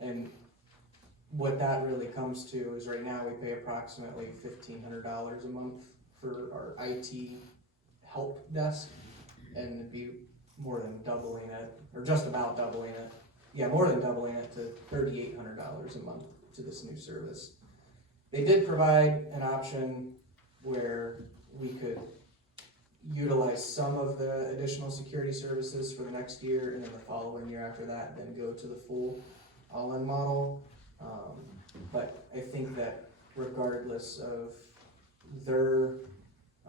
And what that really comes to is right now we pay approximately $1,500 a month for our IT help desk, and it'd be more than doubling it, or just about doubling it. Yeah, more than doubling it to $3,800 a month to this new service. They did provide an option where we could utilize some of the additional security services for the next year, and then the following year after that, then go to the full all-in model. But I think that regardless of their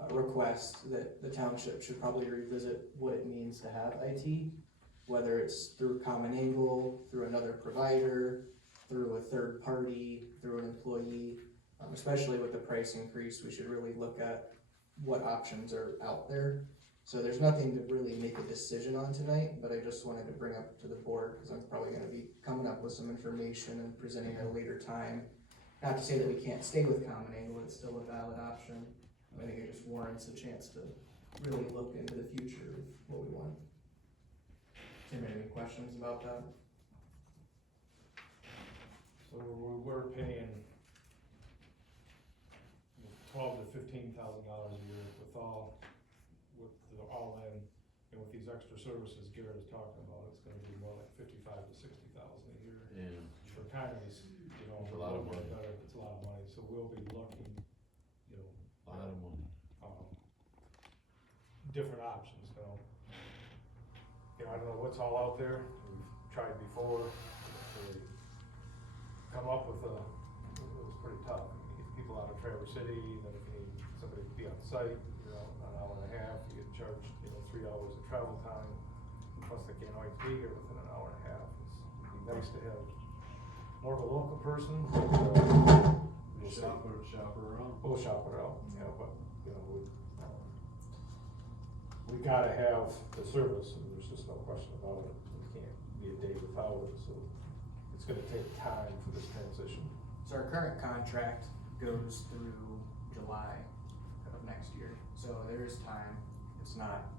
request, that the township should probably revisit what it means to have IT, whether it's through Common Angle, through another provider, through a third party, through an employee. Especially with the price increase, we should really look at what options are out there. So there's nothing to really make a decision on tonight, but I just wanted to bring up to the board, because I'm probably gonna be coming up with some information and presenting at a later time. Not to say that we can't stay with Common Angle, it's still a valid option. I think it just warrants a chance to really look into the future of what we want. Does anybody have any questions about that? So we're paying $12,000 to $15,000 a year with the all-in, and with these extra services Garrett is talking about, it's gonna be more like $55,000 to $60,000 a year. Yeah. For economies, you know, It's a lot of money. better, it's a lot of money, so we'll be looking, you know, A lot of money. different options, you know. You know, I don't know what's all out there, we've tried before, to come up with it was pretty tough. You get people out of Traverse City, then if you need somebody to be on site, you know, an hour and a half, you get charged, 3 hours of travel time, plus they can't always be here within an hour and a half. It's nice to have more of a local person, You shop around. we'll shop it out, you know, but, you know, we gotta have the service, and there's just no question about it. We can't be a day without it, so it's gonna take time for this transition. So our current contract goes through July of next year, so there's time. It's not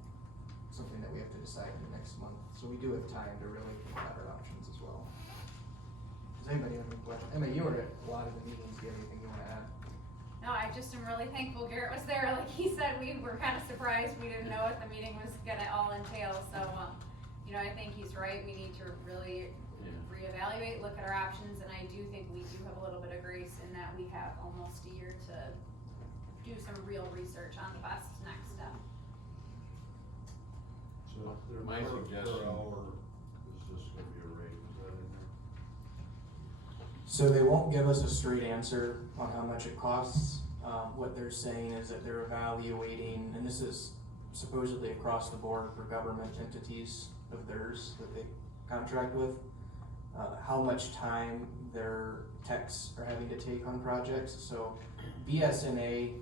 something that we have to decide in the next month, so we do have time to really think about our options as well. Does anybody have any questions? Emma, you were at a lot of the meetings, do you have anything you wanna add? No, I just am really thankful Garrett was there. Like he said, we were kind of surprised. We didn't know what the meeting was gonna all entail. So, you know, I think he's right. We need to really reevaluate, look at our options, and I do think we do have a little bit of grace in that we have almost a year to do some real research on the best next step. So their My suggestion- per hour is just gonna be a rate, is that in there? So they won't give us a straight answer on how much it costs. What they're saying is that they're evaluating, and this is supposedly across the board for government entities of theirs that they contract with, how much time their techs are having to take on projects. So BSNA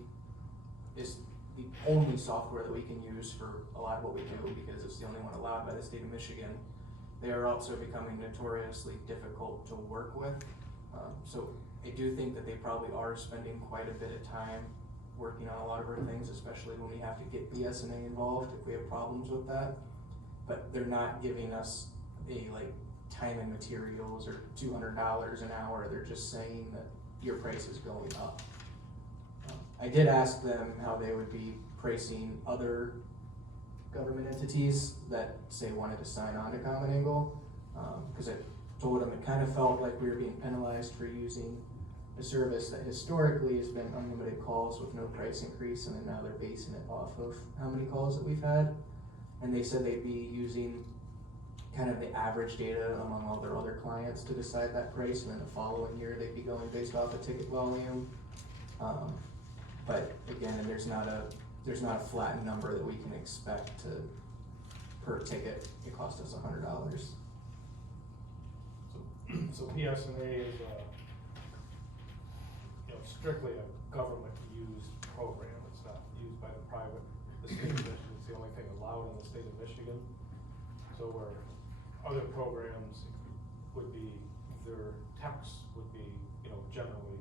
is the only software that we can use for a lot of what we do because it's the only one allowed by the state of Michigan. They are also becoming notoriously difficult to work with. So I do think that they probably are spending quite a bit of time working on a lot of our things, especially when we have to get BSNA involved if we have problems with that. But they're not giving us a like time and materials or $200 an hour. They're just saying that your price is going up. I did ask them how they would be pricing other government entities that say wanted to sign on to Common Angle, because I told them it kind of felt like we were being penalized for using a service that historically has been unlimited calls with no price increase, and then now they're basing it off of how many calls that we've had. And they said they'd be using kind of the average data among all their other clients to decide that price, and then the following year they'd be going based off of ticket volume. But again, there's not a flat number that we can expect to, per ticket, it cost us $100. So PSNA is, you know, strictly a government-used program. It's not used by the private, the state of Michigan. It's the only thing allowed in the state of Michigan. So where other programs would be, their techs would be, you know, generally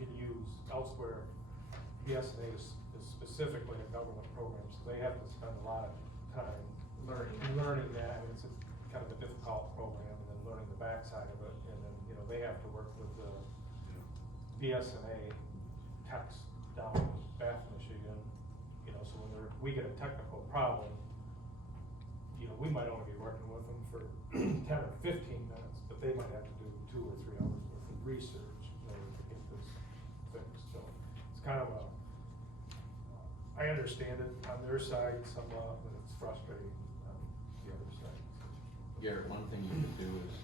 can use elsewhere. PSNA is specifically a government program, so they have to spend a lot of time learning that. I mean, it's kind of a difficult program, and then learning the backside of it, and then, you know, they have to work with the BSNA techs down in Bath, Michigan, you know, so when we get a technical problem, you know, we might only be working with them for 10 or 15 minutes, but they might have to do 2 or 3 hours worth of research in order to get this fixed. So it's kind of I understand it on their side somewhat, but it's frustrating on the other side. Garrett, one thing you could do is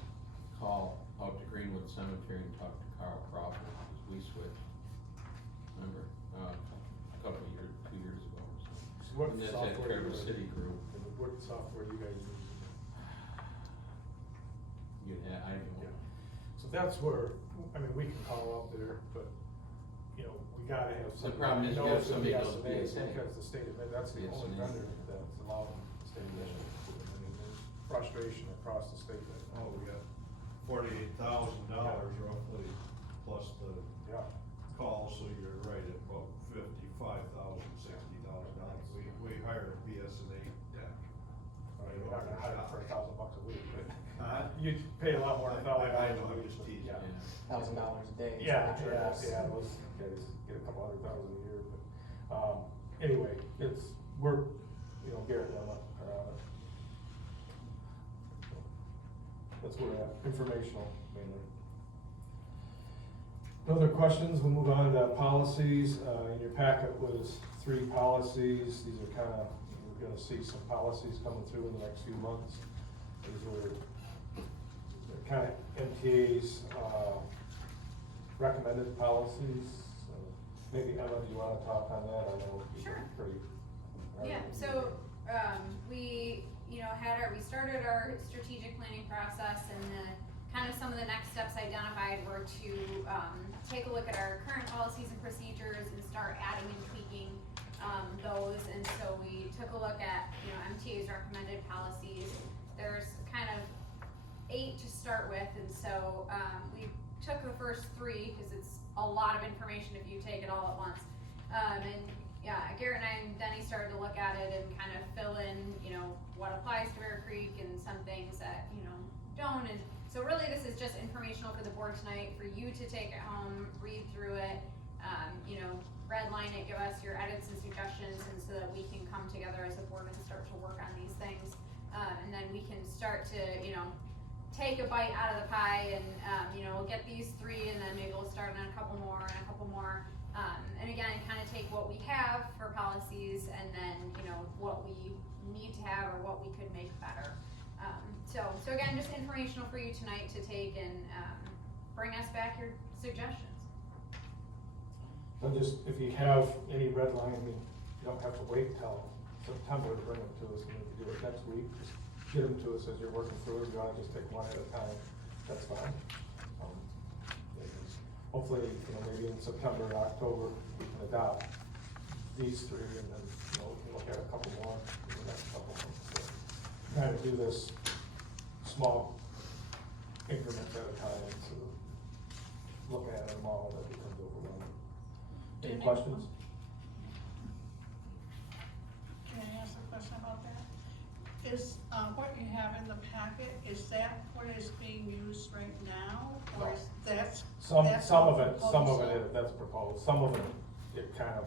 call out to Greenwood Cemetery and talk to Carl Crawford, because we switched, remember, a couple of years, 2 years ago or so. So what And that's at software Traverse you- City Group. What software you guys use? I don't know. So that's where, I mean, we can call up there, but, you know, we gotta have The somebody. problem is you that have knows somebody the knows BSNA. Because the state of, that's the only BSNA. vendor that's allowed in the state of Michigan. I mean, there's frustration across the state right now. Oh, we got $48,000 roughly, plus the Yeah. call, so you're right at about $55,000, $60,000. We hired a BSNA tech. I mean, you're not gonna hire for $1,000 a week, but You'd you'd pay a lot more than $1,000 I know, a I'm week. just teasing. Yeah. $1,000 a day. is Yeah, what they yeah, charge us. yeah, those guys get a couple $100,000 a year, but, anyway, we're, you know, Garrett and I are on it. That's where we're at, informational mainly. No other questions, we'll move on to policies. In your packet was 3 policies. These are kinda, we're gonna see some policies coming through in the next few months. These were kind of MTA's, recommended policies. So maybe Emma, do you wanna talk on that? I know you're Sure. pretty. Yeah, so, we we started our strategic planning process, and kind of some of the next steps identified were to, take a look at our current policies and procedures and start adding and tweaking, those, and so we took a look at, MTA's recommended policies. There's kind of 8 to start with, and so, we took the first 3, cause it's a lot of information if you take it all at once. And yeah, Garrett and I and Denny started to look at it and kind of fill in, what applies to Bear Creek and some things that, don't. And so really this is just informational for the board tonight, for you to take it home, read through it, redline it, give us your edits and suggestions, and so that we can come together as a board and start to work on these things. And then we can start to, take a bite out of the pie and, we'll get these 3 and then maybe we'll start on a couple more and a couple more. And again, kind of take what we have for policies and then, what we need to have or what we could make better. So again, just informational for you tonight to take and, bring us back your suggestions. So just, if you have any red line, you don't have to wait till September to bring them to us, and if you do it next week, just get them to us as you're working through it. If you wanna just take one at a time, that's fine. Hopefully, maybe in September or October, we can adopt these 3, and then, we can look at a couple more in the next couple months. So, trying to do this small increments at a time, so look at them all, that becomes overwhelming. Any questions? Can I ask a question about that? Is, what you have in the packet, is that what is being used right now, or is that's Some of proposal? it is, that's proposed, some of it kind of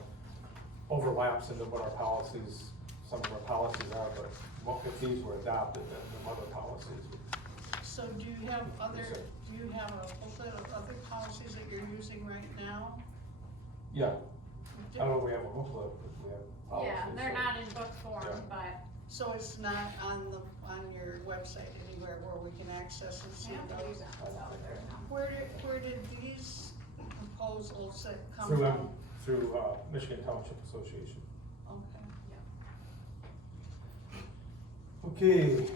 overlaps into what our policies, some of our policies are, but if these were adopted, then the other policies would. So do you have a booklet of other policies that you're using right now? Yeah, I don't know if we have a booklet, but we have policies. Yeah, they're so- not in book form, Yeah. but. So it's not on your website anywhere where we can access and see I don't believe those? that was out there, no. Where did these proposals come Through, from? through, Michigan Township Association. Okay. Okay,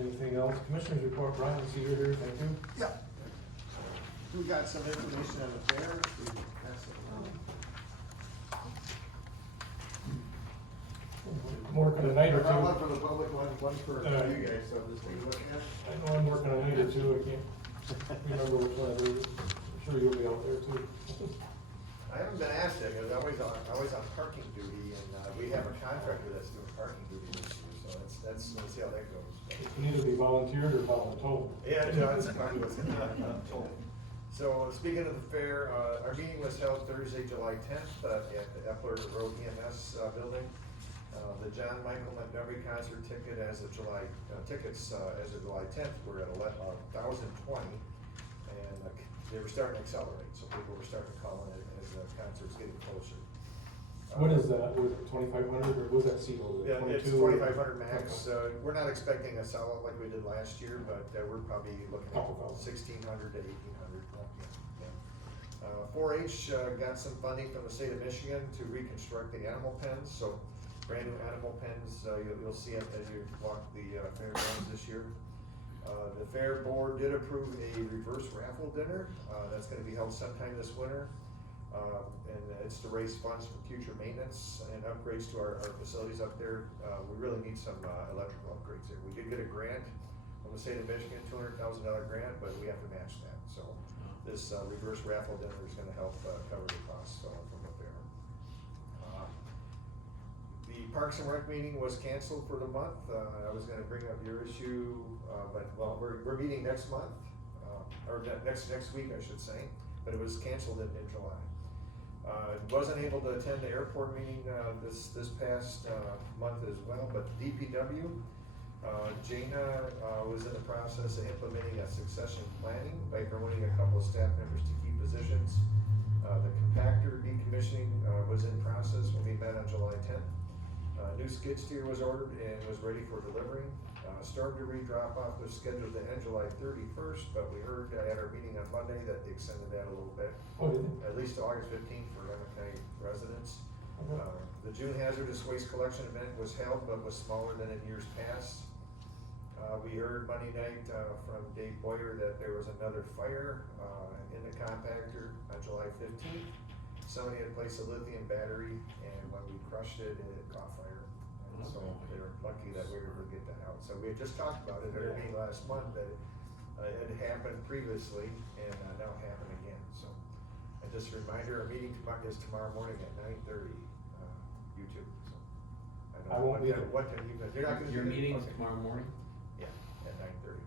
anything else? Commissioners report, Brian, I see you're here, thank you. Yeah. We got some information on the fair, we pass it along. I'm working a night or One two. for the public, one for you guys, so just take a look at it. I know I'm working a night or two, I can't remember which one it is. I'm sure you'll be out there too. I haven't been asked yet, because I was on parking duty, and, we have a contractor that's doing parking duty this year, so let's see how that goes. It can either be volunteered or voluntold. Yeah, no, it's probably what's told. So, speaking of the fair, our meeting was held Thursday, July 10th, at the Epler Road EMS, building. The John Michael Montgomery concert tickets as of July 10th were at 1,020, and they were starting to accelerate, so people were starting to call in as the concert's getting closer. What is that, was it 2,500 or was that seat over there? Yeah, it's 22? 2,500 max. We're not expecting a sellout like we did last year, but we're probably looking at Couple thousand. 1,600 to 1,800. Yeah. 4-H got some funding from the state of Michigan to reconstruct the animal pens. So brand new animal pens, you'll see it as you walk the fairgrounds this year. The fair board did approve a reverse raffle dinner. That's going to be held sometime this winter. And it's to raise funds for future maintenance and upgrades to our facilities up there. We really need some electrical upgrades there. We did get a grant from the state of Michigan, $200,000 grant, but we have to match that. So this reverse raffle dinner is gonna help cover the costs from the fair. The Parks and Rec meeting was canceled for the month. I was gonna bring up your issue, but we're meeting next month, or next week, I should say, but it was canceled in July. Wasn't able to attend the airport meeting this past month as well, but DPW, Jana was in the process of implementing a succession planning by promoting a couple of staff members to key positions. The compactor decommissioning was in process when we met on July 10th. New skid steer was ordered and was ready for delivery. Storm debris drop-off was scheduled to end July 31st, but we heard at our meeting on Monday that they extended that a little bit. Oh, did they? At least to August 15th for McKay residents. The June hazardous waste collection event was held, but was smaller than in years past. We heard Monday night, from Dave Boyer that there was another fire, in the compactor on July 15th. Somebody had placed a lithium battery, and when we crushed it, it caught fire. And so they were lucky that we were able to get that out. So we had just talked about it at our meeting last month, that it had happened previously, and now happened again, so. And just a reminder, our meeting is tomorrow morning at 9:30, YouTube, so. I won't be there. What time you, you're not gonna be Your there? meeting's Okay. tomorrow morning? Yeah, at 9:30.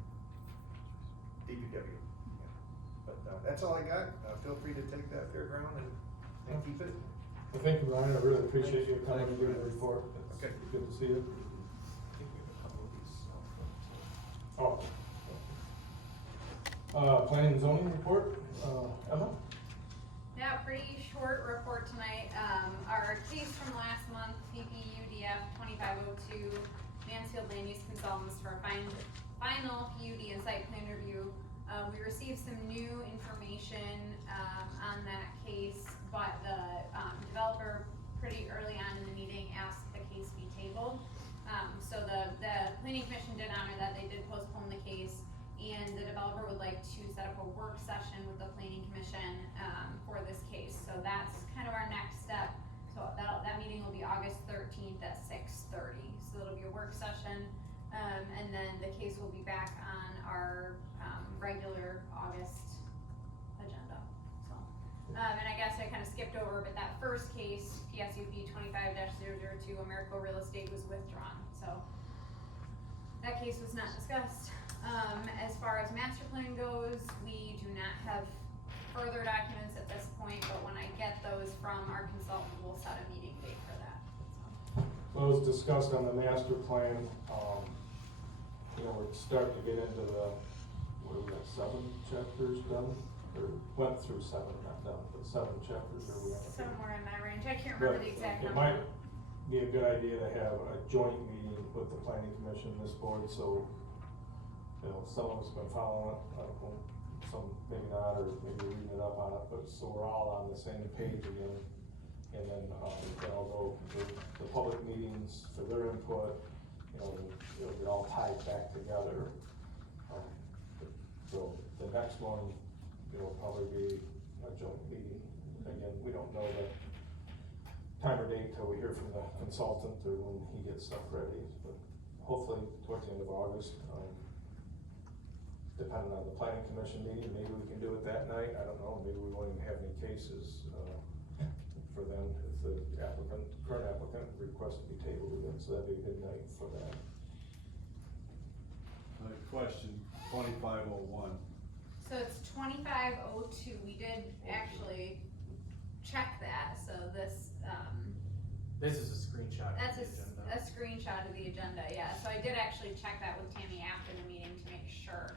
DPW, yeah. But, that's all I got, feel free to take that fairground and keep it. Well, thank you, Ryan, I really appreciate you coming and doing the report. It's Okay. good to see you. I think we have a couple of these. Oh. Planning and zoning report, Emma? Yeah, pretty short report tonight. Our case from last month, PPUDF 2502, Mansfield Land Use Consultants for final PUD and site plan review. We received some new information, on that case, but the, developer pretty early on in the meeting asked the case be tabled. So the planning commission did honor that, they did postpone the case, and the developer would like to set up a work session with the planning commission, for this case. So that's kind of our next step. So that meeting will be August 13th at 6:30. So it'll be a work session, and then the case will be back on our, regular August agenda, so. And I guess I kind of skipped over, but that first case, PSUP 25-002, Americo Real Estate was withdrawn, so. That case was not discussed. As far as master plan goes, we do not have further documents at this point, but when I get those from our consultant, we'll set a meeting date for that, so. So as discussed on the master plan, we're starting to get into the, what are we at, 7 chapters done? Or went through 7, not done, but 7 chapters, or we have. Somewhere in that range, I can't remember But the exact it number. might be a good idea to have a joint meeting with the planning commission, this board, so, some of us have been following it, I don't know, some maybe not, or maybe reading it up on it, but so we're all on the same page again. And then, I'll go to the public meetings for their input, it'll get all tied back together. So the next one, will probably be a joint meeting. Again, we don't know the time or date till we hear from the consultant or when he gets stuff ready, but hopefully towards the end of August. Depending on the planning commission meeting, maybe we can do it that night, I don't know, maybe we won't even have any cases, for them if the current applicant requests to be tabled again, so that'd be a good night for that. Question, 2501. So it's 2502, we did actually check that, so this, This is a screenshot of that's the agenda. a screenshot of the agenda, yeah, so I did actually check that with Tammy after the meeting to make sure,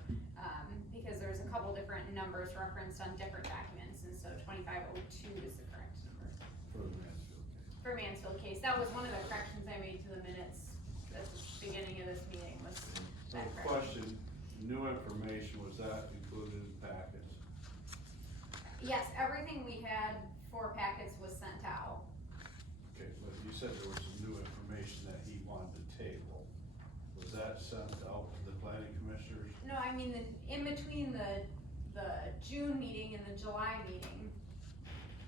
because there's a couple different numbers referenced on different documents, and so 2502 is the correct number. For the Mansfield case. For Mansfield case, that was one of the corrections I made to the minutes at the beginning of this meeting, was So that the correction. question, new information, was that included in packets? Yes, everything we had for packets was sent out. Okay, but you said there was some new information that he wanted to table. Was that sent out to the planning commissioners? No, I mean, in between the June meeting and the July meeting,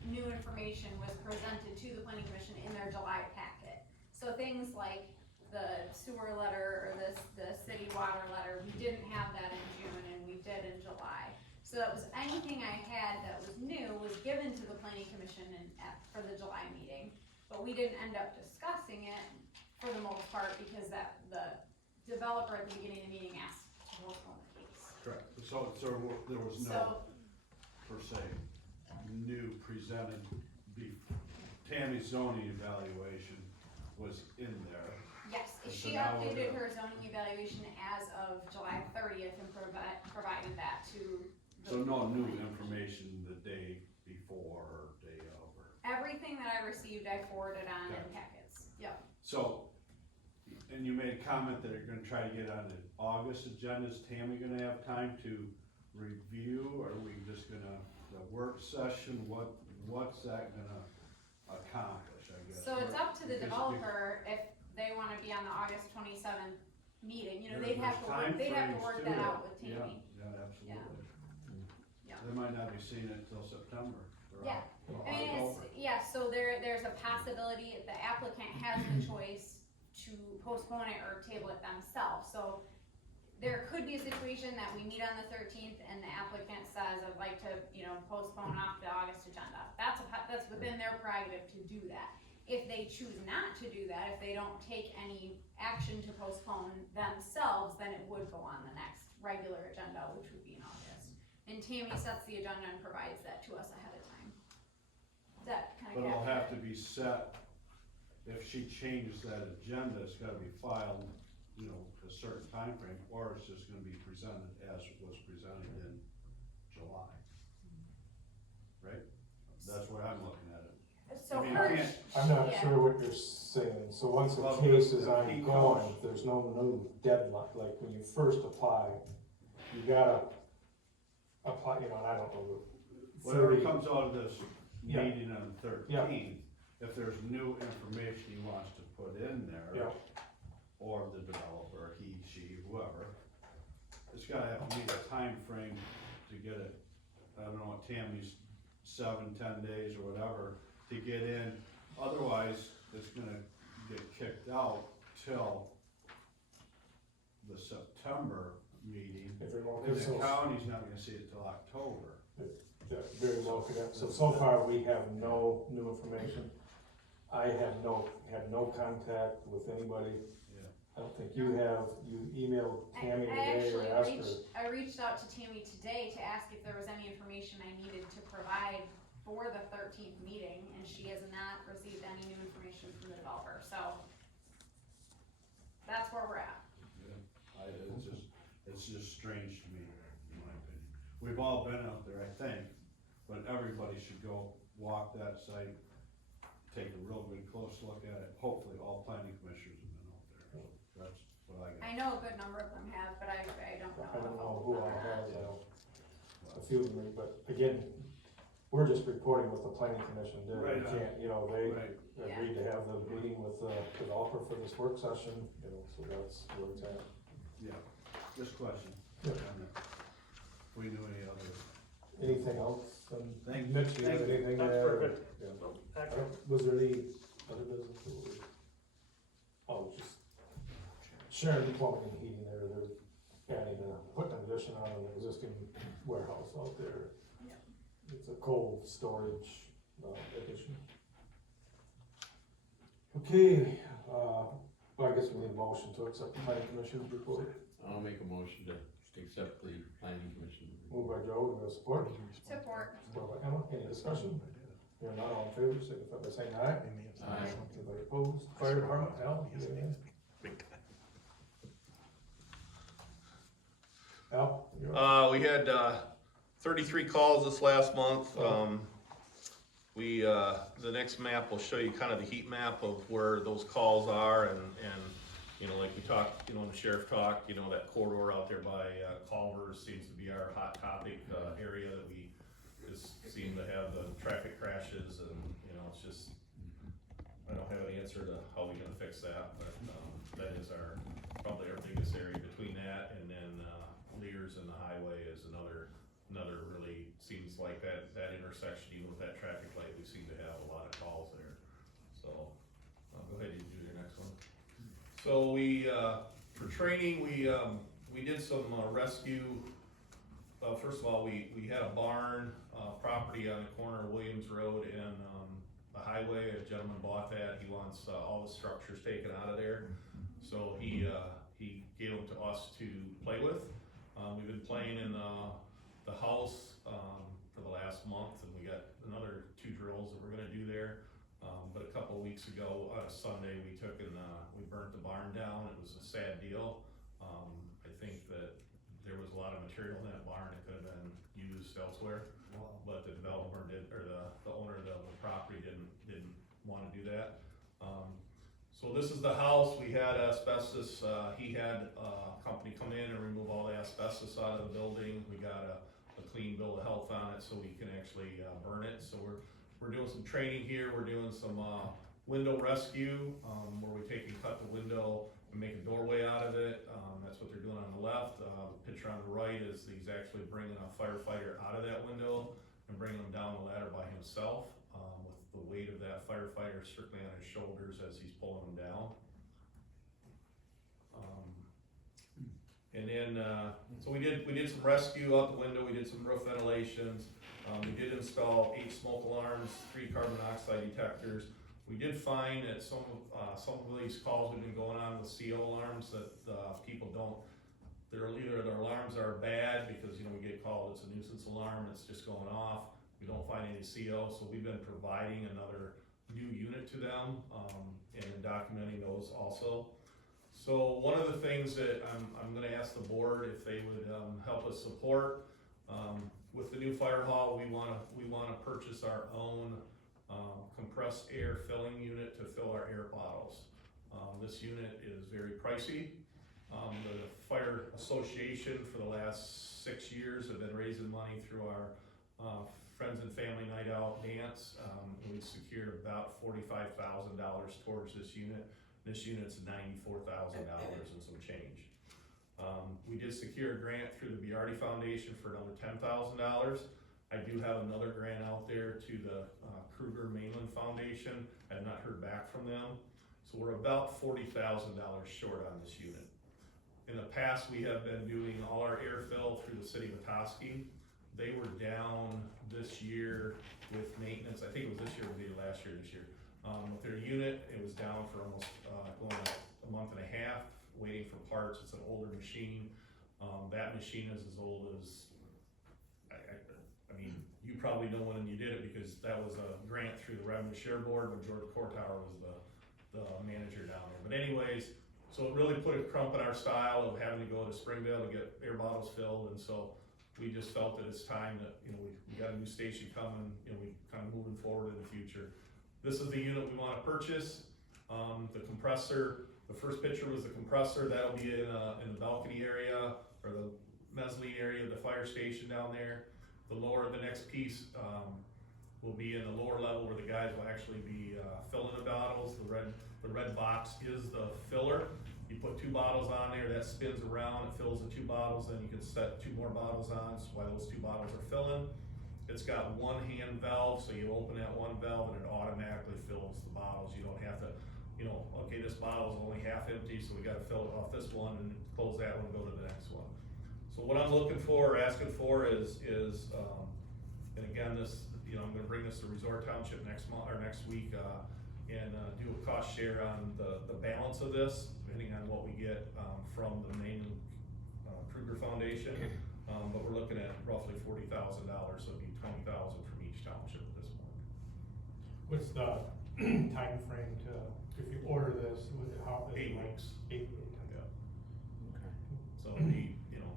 new information was presented to the planning commission in their July packet. So things like the sewer letter or the city water letter, we didn't have that in June and we did in July. So that was anything I had that was new was given to the planning commission for the July meeting. But we didn't end up discussing it for the most part because the developer at the beginning of the meeting asked to postpone the case. Correct. So there was no, per se, new presented, Tammy's zoning evaluation was in there. Yes, And so she now we're updated gonna- her zoning evaluation as of July 30th and provided that to the. So no new information the day before or day of, or, Everything that I received, I forwarded on in Gotcha. packets, yep. so, and you made a comment that you're gonna try to get on the August agenda. Is Tammy gonna have time to review, or are we just gonna, the work session, what's that gonna accomplish, I guess? guess. So it's up to the Because- developer if they wanna be on the August 27th meeting, you know, There- they'd have to there's work, they'd have to timeframes work to that it. out with Yeah, Tammy. yeah, absolutely. Yeah. They might not be seeing it till September. or Yeah. October. I mean, it's, yeah, so there's a possibility, the applicant has the choice to postpone it or table it themselves, so there could be a situation that we meet on the 13th and the applicant says, I'd like to, you know, postpone off the August agenda. That's within their prerogative to do that. If they choose not to do that, if they don't take any action to postpone themselves, then it would go on the next regular agenda, which would be in August. And Tammy sets the agenda and provides that to us ahead of time. Does that kind of But it'll capture have to be set, if she changes that agenda, it's gotta be filed, you know, a certain time frame, or it's just gonna be presented as it was presented in July. Right? That's where I'm looking at it. So I mean, her, you can't- I'm not yeah. sure what you're saying, so once the Well, case is if he ongoing, comes- there's no new deadline, like when you first apply, you gotta apply, you know, and I don't know. Whatever 30 comes out of this Yeah. meeting on the 13th, if there's new information he wants to put in there, Yeah, or the developer, he, she, whoever, it's gotta have to meet a time frame to get it, I don't know what Tammy's 7-10 days or whatever, to get in, otherwise, it's gonna get kicked out till the September meeting, if it won't, and the so, county's not gonna see it till October. yeah, very well could have, so far, we have no new information. I have had no contact with anybody. Yeah. I don't think you have, you emailed Tammy I today or actually asked her. I reached out to Tammy today to ask if there was any information I needed to provide for the 13th meeting, and she has not received any new information from the developer, so that's where we're at. Yeah, it's just strange to me, in my opinion. We've all been out there, I think, but everybody should go walk that site, take a real good close look at it. Hopefully, all planning commissioners have been out there, so that's what I got. I know a good number of them have, but I don't know. I don't if know all who of all them are. has, I know a few of them, but again, we're just reporting what the planning commission did. Right We on. can't, you know, they Right, agreed to have the meeting with the developer for this work session, you know, so that's where it's at. yeah, just question. Yeah. If we knew any other. Anything else? Thank- Mitch, you have thank you. anything That's there? perfect. Yeah. Thank I don't- Was there any other business? Or was it- Oh, just Sharon Plumbing and Heating there, they're adding putting an addition on an existing warehouse out there. Yep. It's a cold storage, addition. Okay, well, I guess we need a motion to accept the planning commission's report. I'll make a motion to accept the planning commission. Moved by Joe, do we have support? Support. Support by Emma, any discussion? Hearing none, all in favor, signify by saying aye. Aye. Anybody opposed? Fire department, Al, you have anything? Al? you're up. We had 33 calls this last month. The next map will show you kind of the heat map of where those calls are and, you know, like we talked, you know, the sheriff talked, you know, that corridor out there by Culver's seems to be our hot topic area that we just seem to have the traffic crashes and, you know, it's just, I don't have an answer to how we're gonna fix that, but that is probably our biggest area between that and then Lears and the highway is another really, seems like that intersection, even with that traffic light, we seem to have a lot of calls there. So, go ahead and do your next one. So we, for training, we did some rescue. First of all, we had a barn, property on the corner of Williams Road and, the highway. A gentleman bought that. He wants, all the structures taken out of there. So he gave them to us to play with. We've been playing in the house for the last month, and we got another 2 drills that we're gonna do there. But a couple of weeks ago, on a Sunday, we took and we burnt the barn down. It was a sad deal. I think that there was a lot of material in that barn that could have been used elsewhere. But the developer or the owner of the property didn't want to do that. So this is the house. We had asbestos. He had a company come in and remove all the asbestos out of the building. We got a clean bill of health on it so we can actually burn it. So we're doing some training here. We're doing some window rescue, where we take and cut the window and make a doorway out of it. That's what they're doing on the left. The picture on the right is he's actually bringing a firefighter out of that window and bringing him down the ladder by himself, with the weight of that firefighter strictly on his shoulders as he's pulling him down. And then, so we did some rescue out the window, we did some roof ventilations, we did install 8 smoke alarms, 3 carbon monoxide detectors. We did find that some of these calls have been going on with CO alarms that people don't, either their alarms are bad because, you know, we get called, it's a nuisance alarm, it's just going off. We don't find any CO, so we've been providing another new unit to them, and documenting those also. So one of the things that I'm gonna ask the board if they would help us support, with the new fire hall, we wanna purchase our own compressed air filling unit to fill our air bottles. This unit is very pricey. The Fire Association for the last 6 years have been raising money through our Friends and Family Night Out dance. We secured about $45,000 towards this unit. This unit's $94,000 and some change. We did secure a grant through the Biardi Foundation for another $10,000. I do have another grant out there to the Kruger Mainland Foundation. I have not heard back from them. So we're about $40,000 short on this unit. In the past, we have been doing all our air fill through the city of Petoskey. They were down this year with maintenance. I think it was this year, maybe last year, this year. With their unit, it was down for almost going a month and a half, waiting for parts. It's an older machine. That machine is as old as, I mean, you probably know when you did it because that was a grant through the Revenue Share Board when George Courtower was the manager down there. But anyways, so it really put a crump in our style of having to go to Springdale to get air bottles filled, and so we just felt that it's time that, you know, we got a new station coming, you know, we kind of moving forward in the future. This is the unit we want to purchase. The compressor, the first picture was the compressor. That'll be in the balcony area or the mezzanine area of the fire station down there. The next piece will be in the lower level where the guys will actually be filling the bottles. The red box is the filler. You put 2 bottles on there, that spins around, it fills the 2 bottles, then you can set 2 more bottles on while those 2 bottles are filling. It's got one hand valve, so you open that one valve and it automatically fills the bottles. You don't have to, you know, okay, this bottle is only half empty, so we gotta fill it off this one and close that one and go to the next one. So what I'm looking for, or asking for is and again, this, you know, I'm gonna bring this to Resort Township next month, or next week, and do a cost share on the balance of this, depending on what we get from the main Kruger Foundation. But we're looking at roughly $40,000, so it'd be $20,000 from each township at this point. What's the time frame to, if you order this, with how? 8 weeks. 8 weeks. Yeah. Okay. So you know,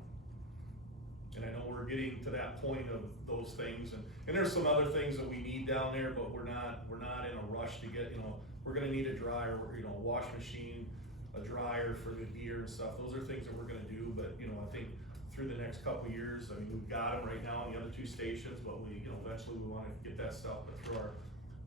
and I know we're getting to that point of those things, and there's some other things that we need down there, but we're not in a rush to get, you know, we're gonna need a dryer, you know, a wash machine, a dryer for the beer and stuff. Those are things that we're gonna do, but you know, I think through the next couple of years, I mean, we've got them right now in the other 2 stations, but we, you know, eventually we wanna get that stuff, but through our,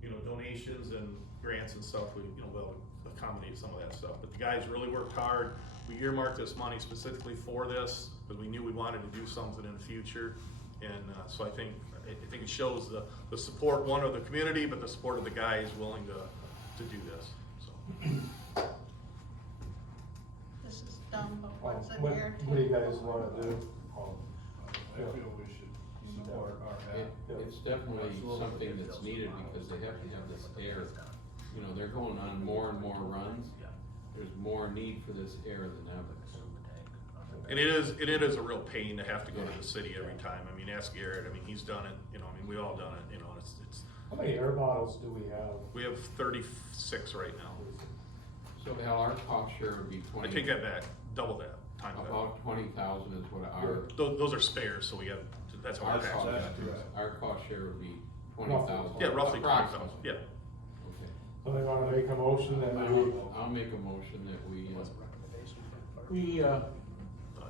you know, donations and grants and stuff, we, you know, will accommodate some of that stuff. But the guys really worked hard. We earmarked this money specifically for this, because we knew we wanted to do something in the future. And so I think it shows the support, one, of the community, but the support of the guys willing to do this, so. This is dumb, but what's in What here? do you guys wanna do? I feel we should support our It's definitely something that's needed because they have to have this air. You know, they're going on more and more runs. There's more need for this air than ever. And it is a real pain to have to go to the city every time. I mean, ask Garrett, I mean, he's done it, you know, I mean, we all done it, you know, it's, How many air bottles do we have? we have 36 right now. So Al, our cost share would be I take that back, double that, time that. about 20,000 is what our, Those are spares, so we have, that's how our our cost, taxes. our cost share would be 20,000. Yeah, roughly 20,000, Approximately. yeah. Okay. Somebody wanna make a motion that we, I'll make a motion that we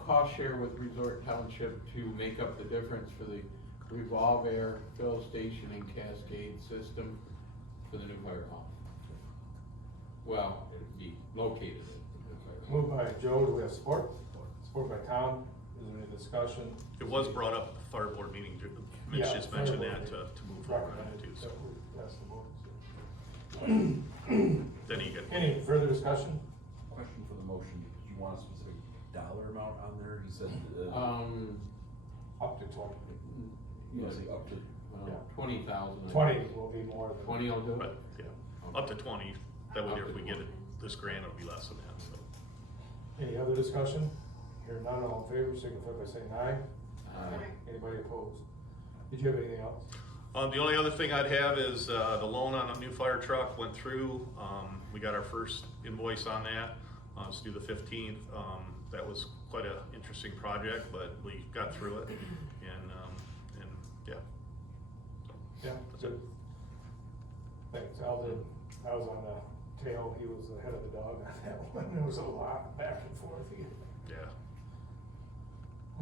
cost share with Resort Township to make up the difference for the Revolve Air fill station and cascade system for the new fire hall. Well, it'd be located. Moved by Joe, do we have support? Support by Tom, is there any discussion? It was brought up at the fire board meeting, Mitch Yeah, just fire mentioned board that meeting. to move forward on it too, so. Yes, the vote. Then you get. Any further discussion? Question for the motion, did you want a specific dollar amount on there? He said, Up to 20. you want to say up to, Yeah. 20,000. 20 will be more than. 20 will do Right, it? yeah, up to 20, that way if we get it, this grant, it'll be less than that, so. Any other discussion? Hearing none, all in favor, signify by saying aye. Aye. Anybody opposed? Did you have anything else? The only other thing I'd have is, the loan on a new fire truck went through, we got our first invoice on that, it's due the 15th, that was quite a interesting project, but we got through it, and yeah. So, Yeah, that's it. Thanks, Alden, I was on the tail, he was the head of the dog on that one, there was a lot back and forth here. Yeah.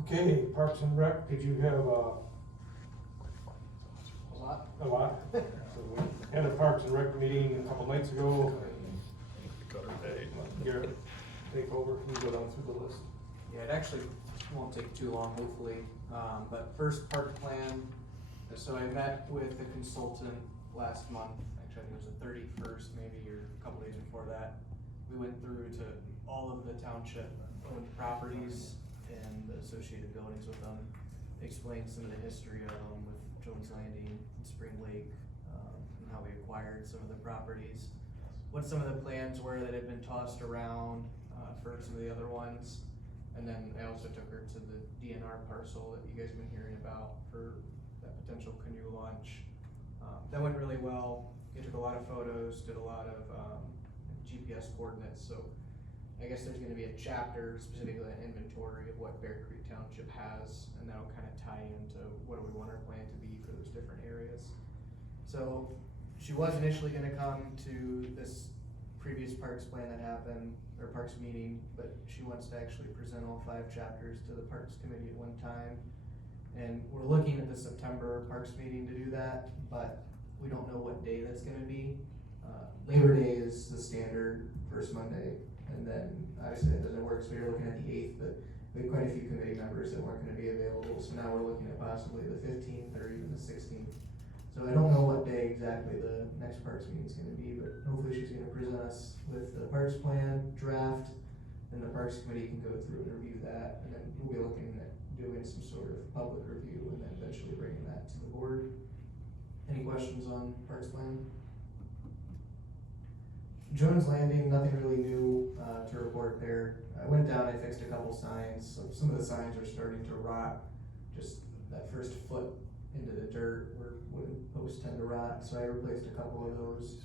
Okay, Parks and Rec, did you have a lot? So we had a Parks and Rec meeting a couple nights ago. Cut our pay. Garrett, take over, you go down through the list. Yeah, it actually won't take too long, hopefully. But first park plan, so I met with the consultant last month, actually I think it was the 31st maybe, or a couple days before that. We went through to all of the township owned properties and the associated buildings with them. Explained some of the history of them with Jones Landing and Spring Lake, and how we acquired some of the properties. What some of the plans were that had been tossed around, for some of the other ones. And then I also took her to the DNR parcel that you guys have been hearing about for that potential canoe launch. That went really well. We took a lot of photos, did a lot of GPS coordinates. So I guess there's gonna be a chapter specifically an inventory of what Bear Creek Township has, and that'll kind of tie into what do we want our plan to be for those different areas. So she was initially gonna come to this previous parks plan that happened, or parks meeting, but she wants to actually present all 5 chapters to the parks committee at one time. And we're looking at the September parks meeting to do that, but we don't know what day that's gonna be. Labor Day is the standard first Monday, and then obviously that doesn't work, so we were looking at the 8th, but we had quite a few committee members that weren't gonna be available, so now we're looking at possibly the 15th or even the 16th. So I don't know what day exactly the next parks meeting is gonna be, but hopefully she's gonna present us with the parks plan draft, and the parks committee can go through and review that, and then we'll be looking at doing some sort of public review and then eventually bringing that to the board. Any questions on parks plan? Jones Landing, nothing really new, to report there. I went down, I fixed a couple signs, so some of the signs are starting to rot, just that first foot into the dirt where wooden posts tend to rot, so I replaced a couple of those.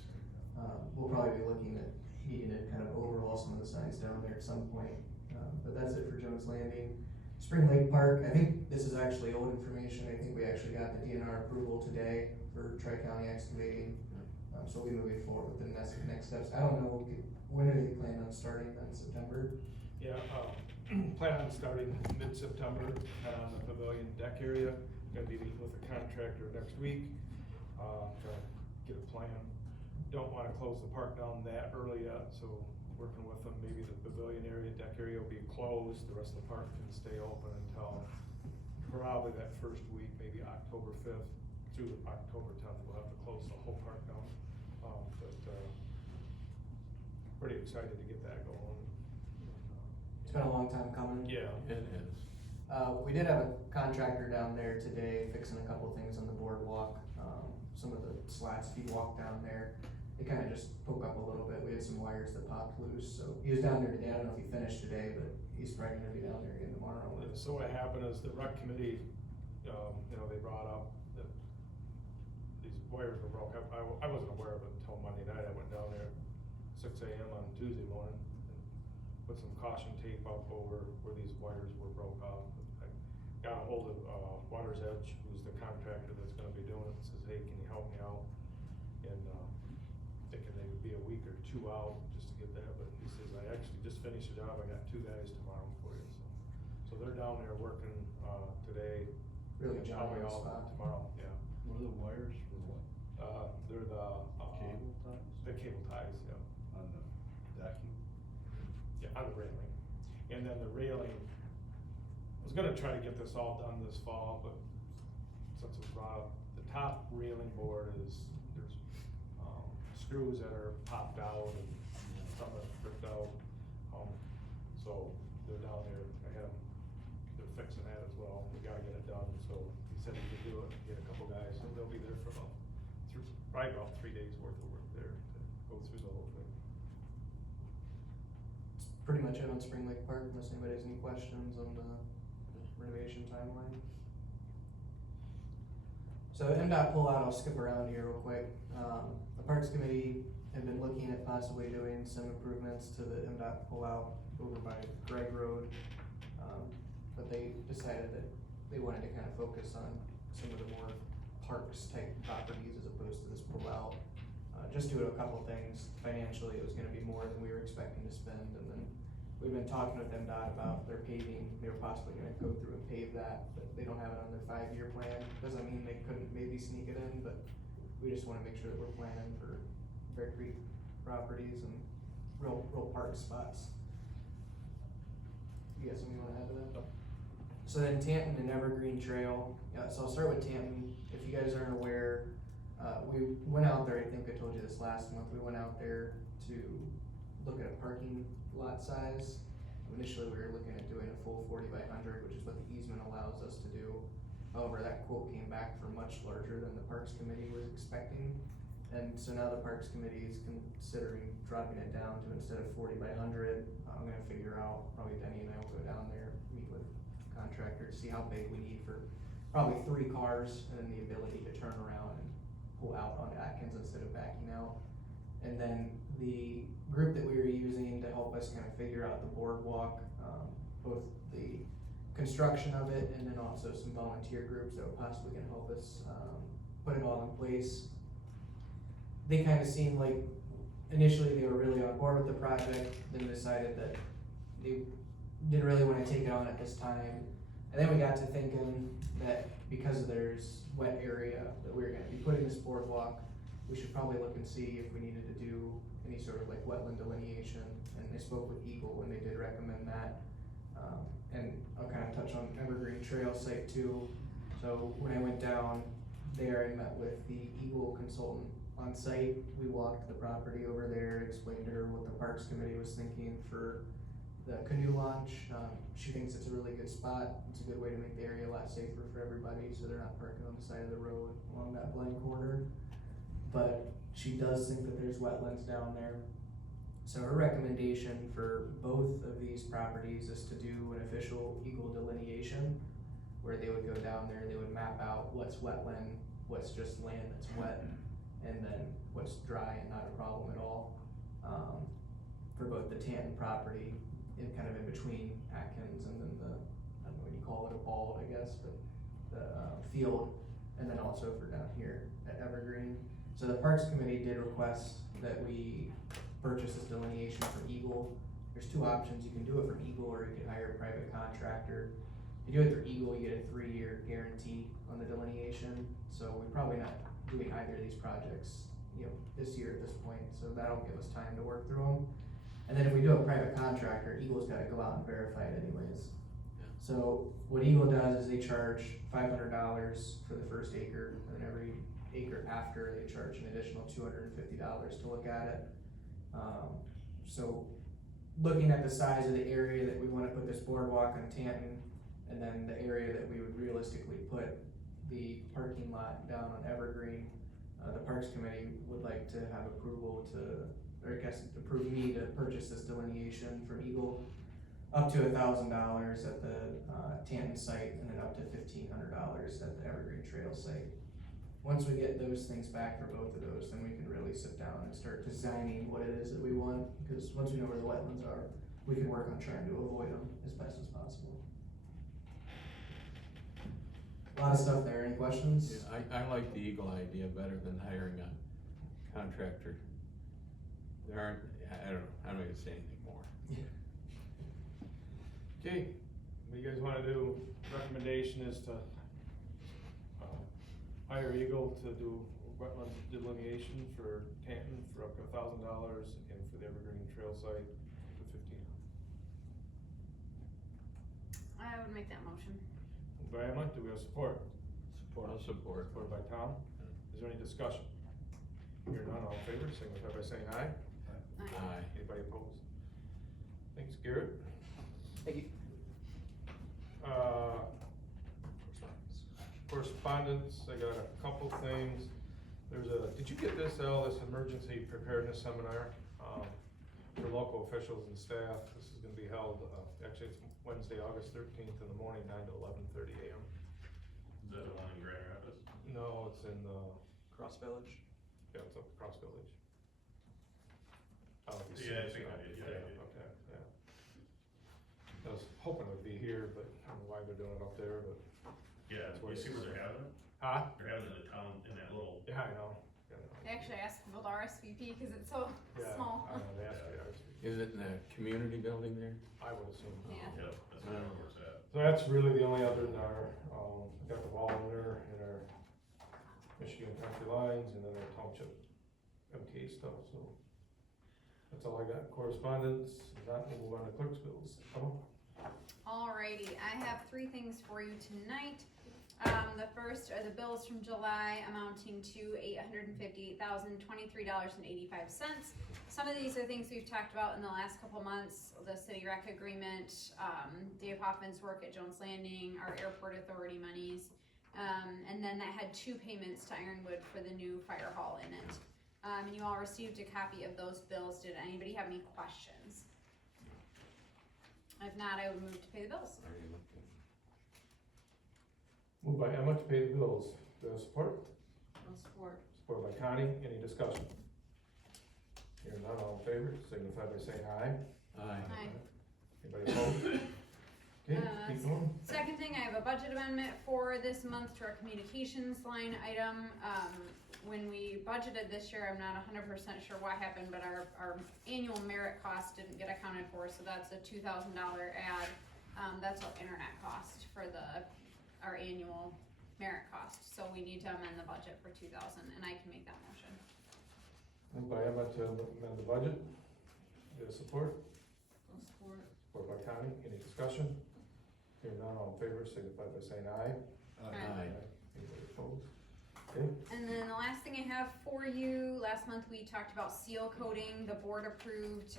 We'll probably be looking at needing to kind of overhaul some of the signs down there at some point, but that's it for Jones Landing. Spring Lake Park, I think this is actually old information, I think we actually got the DNR approval today for Tri-County excavating. So we'll be moving forward with the next steps. I don't know, when are they planning on starting then, September? Yeah, plan on starting mid-September on the pavilion deck area. Gonna be meeting with a contractor next week, trying to get a plan. Don't wanna close the park down that early yet, so working with them, maybe the pavilion area, deck area will be closed, the rest of the park can stay open until probably that first week, maybe October 5th through October 10th, we'll have to close the whole park down. Pretty excited to get that going. It's been a long time coming. Yeah. It is. We did have a contractor down there today fixing a couple things on the boardwalk. Some of the slats, if you walk down there, they kind of just poke up a little bit. We had some wires that popped loose, so he was down there today. I don't know if he finished today, but he's probably gonna be down there again tomorrow. So what happened is the rec committee, they brought up that these wires were broke. I wasn't aware of it until Monday night. I went down there 6 a.m. on Tuesday morning and put some caution tape up over where these wires were broke off. I got a hold of Water's Edge, who's the contractor that's gonna be doing it, says, hey, can you help me out? And thinking they would be a week or 2 out just to get that, but he says, I actually just finished the job, I got 2 guys tomorrow for you, so they're down there working today. Really giant Probably all spot. tomorrow, yeah. What are the wires for what? They're the Cable ties? the cable ties, yeah. On the on the railing. And then the railing, I was gonna try to get this all done this fall, but since it was brought up, the top railing board is, there's, screws that are popped out and some are ripped out. So they're down there, they're fixing that as well, we gotta get it done, so he said he could do it, get a couple guys, so they'll be there for probably about 3 days worth of work there to go through the whole thing. It's pretty much it on Spring Lake Park, unless anybody has any questions on the renovation timeline. So MDOT pullout, I'll skip around here real quick. The Parks Committee had been looking at possibly doing some improvements to the MDOT pullout over by Greg Road. But they decided that they wanted to kind of focus on some of the more parks type properties as opposed to this pullout. Just due to a couple things, financially it was gonna be more than we were expecting to spend, and then we've been talking with MDOT about their paving, they were possibly gonna go through and pave that, but they don't have it on their 5-year plan. Doesn't mean they couldn't maybe sneak it in, but we just wanna make sure that we're planning for Bear Creek properties and real park spots. You got something you wanna add to that? So then Tanton and Evergreen Trail, so I'll start with Tanton. If you guys aren't aware, we went out there, I think I told you this last month, we went out there to look at a parking lot size. Initially, we were looking at doing a full 40 by 100, which is what the easement allows us to do. However, that quote came back for much larger than the Parks Committee was expecting. And so now the Parks Committee is considering dropping it down to, instead of 40 by 100, I'm gonna figure out, probably Denny and I will go down there, meet with contractors, see how big we need for probably 3 cars, and then the ability to turn around and pull out onto Atkins instead of backing out. And then the group that we were using to help us kind of figure out the boardwalk, both the construction of it and then also some volunteer groups that were possibly gonna help us put it all in place. They kind of seemed like, initially they were really on board with the project, then decided that they didn't really wanna take it on at this time. And then we got to thinking that because there's wet area that we were gonna be putting this boardwalk, we should probably look and see if we needed to do any sort of like wetland delineation. And I spoke with Eagle and they did recommend that. And I'll kind of touch on Evergreen Trail site too. So when I went down there, I met with the Eagle consultant on site. We walked the property over there, explained to her what the Parks Committee was thinking for the canoe launch. She thinks it's a really good spot. It's a good way to make the area a lot safer for everybody, so they're not parking on the side of the road along that blind corner. But she does think that there's wetlands down there. So her recommendation for both of these properties is to do an official Eagle delineation, where they would go down there, they would map out what's wetland, what's just land that's wet, and then what's dry and not a problem at all. For both the Tanton property, in kind of in between Atkins and then the, I don't know what you call it, a bald, I guess, but the field, and then also for down here at Evergreen. So the Parks Committee did request that we purchase this delineation from Eagle. There's 2 options, you can do it from Eagle or you can hire a private contractor. If you do it through Eagle, you get a 3-year guarantee on the delineation, so we're probably not doing either of these projects, this year at this point, so that'll give us time to work through them. And then if we do a private contractor, Eagle's gotta go out and verify it anyways. So what Eagle does is they charge $500 for the first acre, and every acre after they charge an additional $250 to look at it. So looking at the size of the area that we wanna put this boardwalk on Tanton, and then the area that we would realistically put the parking lot down on Evergreen, the Parks Committee would like to have approval to, or I guess approve me to purchase this delineation from Eagle, up to $1,000 at the Tanton site, and then up to $1,500 at the Evergreen Trail site. Once we get those things back for both of those, then we can really sit down and start designing what it is that we want, because once we know where the wetlands are, we can work on trying to avoid them as best as possible. A lot of stuff there, any questions? Yeah, I like the Eagle idea better than hiring a contractor. There aren't, I don't know, I'm not gonna say anything more. Yeah. Okay, what you guys wanna do? Recommendation is to hire Eagle to do wetland delineation for Tanton for up to $1,000, and for the Evergreen Trail site for $1,500. I would make that motion. Moved by Emma, do we have support? I'll support. Support by Tom. Is there any discussion? Hearing none, all in favor, signify by saying aye. Aye. Anybody opposed? Thanks, Garrett. Thank you. Correspondence, I got a couple things. Did you get this, Al, this emergency preparedness seminar, for local officials and staff? This is gonna be held, actually it's Wednesday, August 13th in the morning, 9 to 11:30 a.m. Is that the one in Grand Rapids? No, it's in, Cross Village. yeah, it's up Cross Village. Oh, you see Yeah, I it, think I did, yeah, I did. Okay, yeah. I was hoping it would be here, but I don't know why they're doing it up there, but. Yeah, That's where you it see is. where they're having it? Huh? They're having it in the town, in that little, Yeah, I know. Yeah, I actually asked people to RSVP because it's so Yeah, small. I know, they asked me, Is it in the community building there? I would assume. Yeah. yeah, that's where it's at. So that's really the only other than our, got the Wallender and our Michigan Country Lines and then our Township MK stuff, so. That's all I got, correspondence, if not, we'll move on to clerk's bills. Alrighty, I have 3 things for you tonight. The first are the bills from July amounting to $858,023.85. Some of these are things we've talked about in the last couple months, the city rec agreement, Dave Hoffman's work at Jones Landing, our airport authority monies, and then that had 2 payments to Ironwood for the new fire hall in it. And you all received a copy of those bills. Did anybody have any questions? If not, I would move to pay the bills. Already looked at it. Moved by Emma to pay the bills, do I have support? I'll support. Support by Connie, any discussion? Hearing none, all in favor, signify by saying aye. Aye. Anybody opposed? Okay, keep going. Second thing, I have a budget amendment for this month to our communications line item. When we budgeted this year, I'm not 100% sure what happened, but our annual merit cost didn't get accounted for, so that's a $2,000 add. That's our internet cost for our annual merit cost, so we need to amend the budget for 2,000, and I can make that motion. Moved by Emma to amend the budget, do I have support? I'll support. Support by Connie, any discussion? Hearing none, all in favor, signify by saying aye. Aye. Anybody opposed? Okay, And then the last thing I have for you, last month we talked about seal coating. The board approved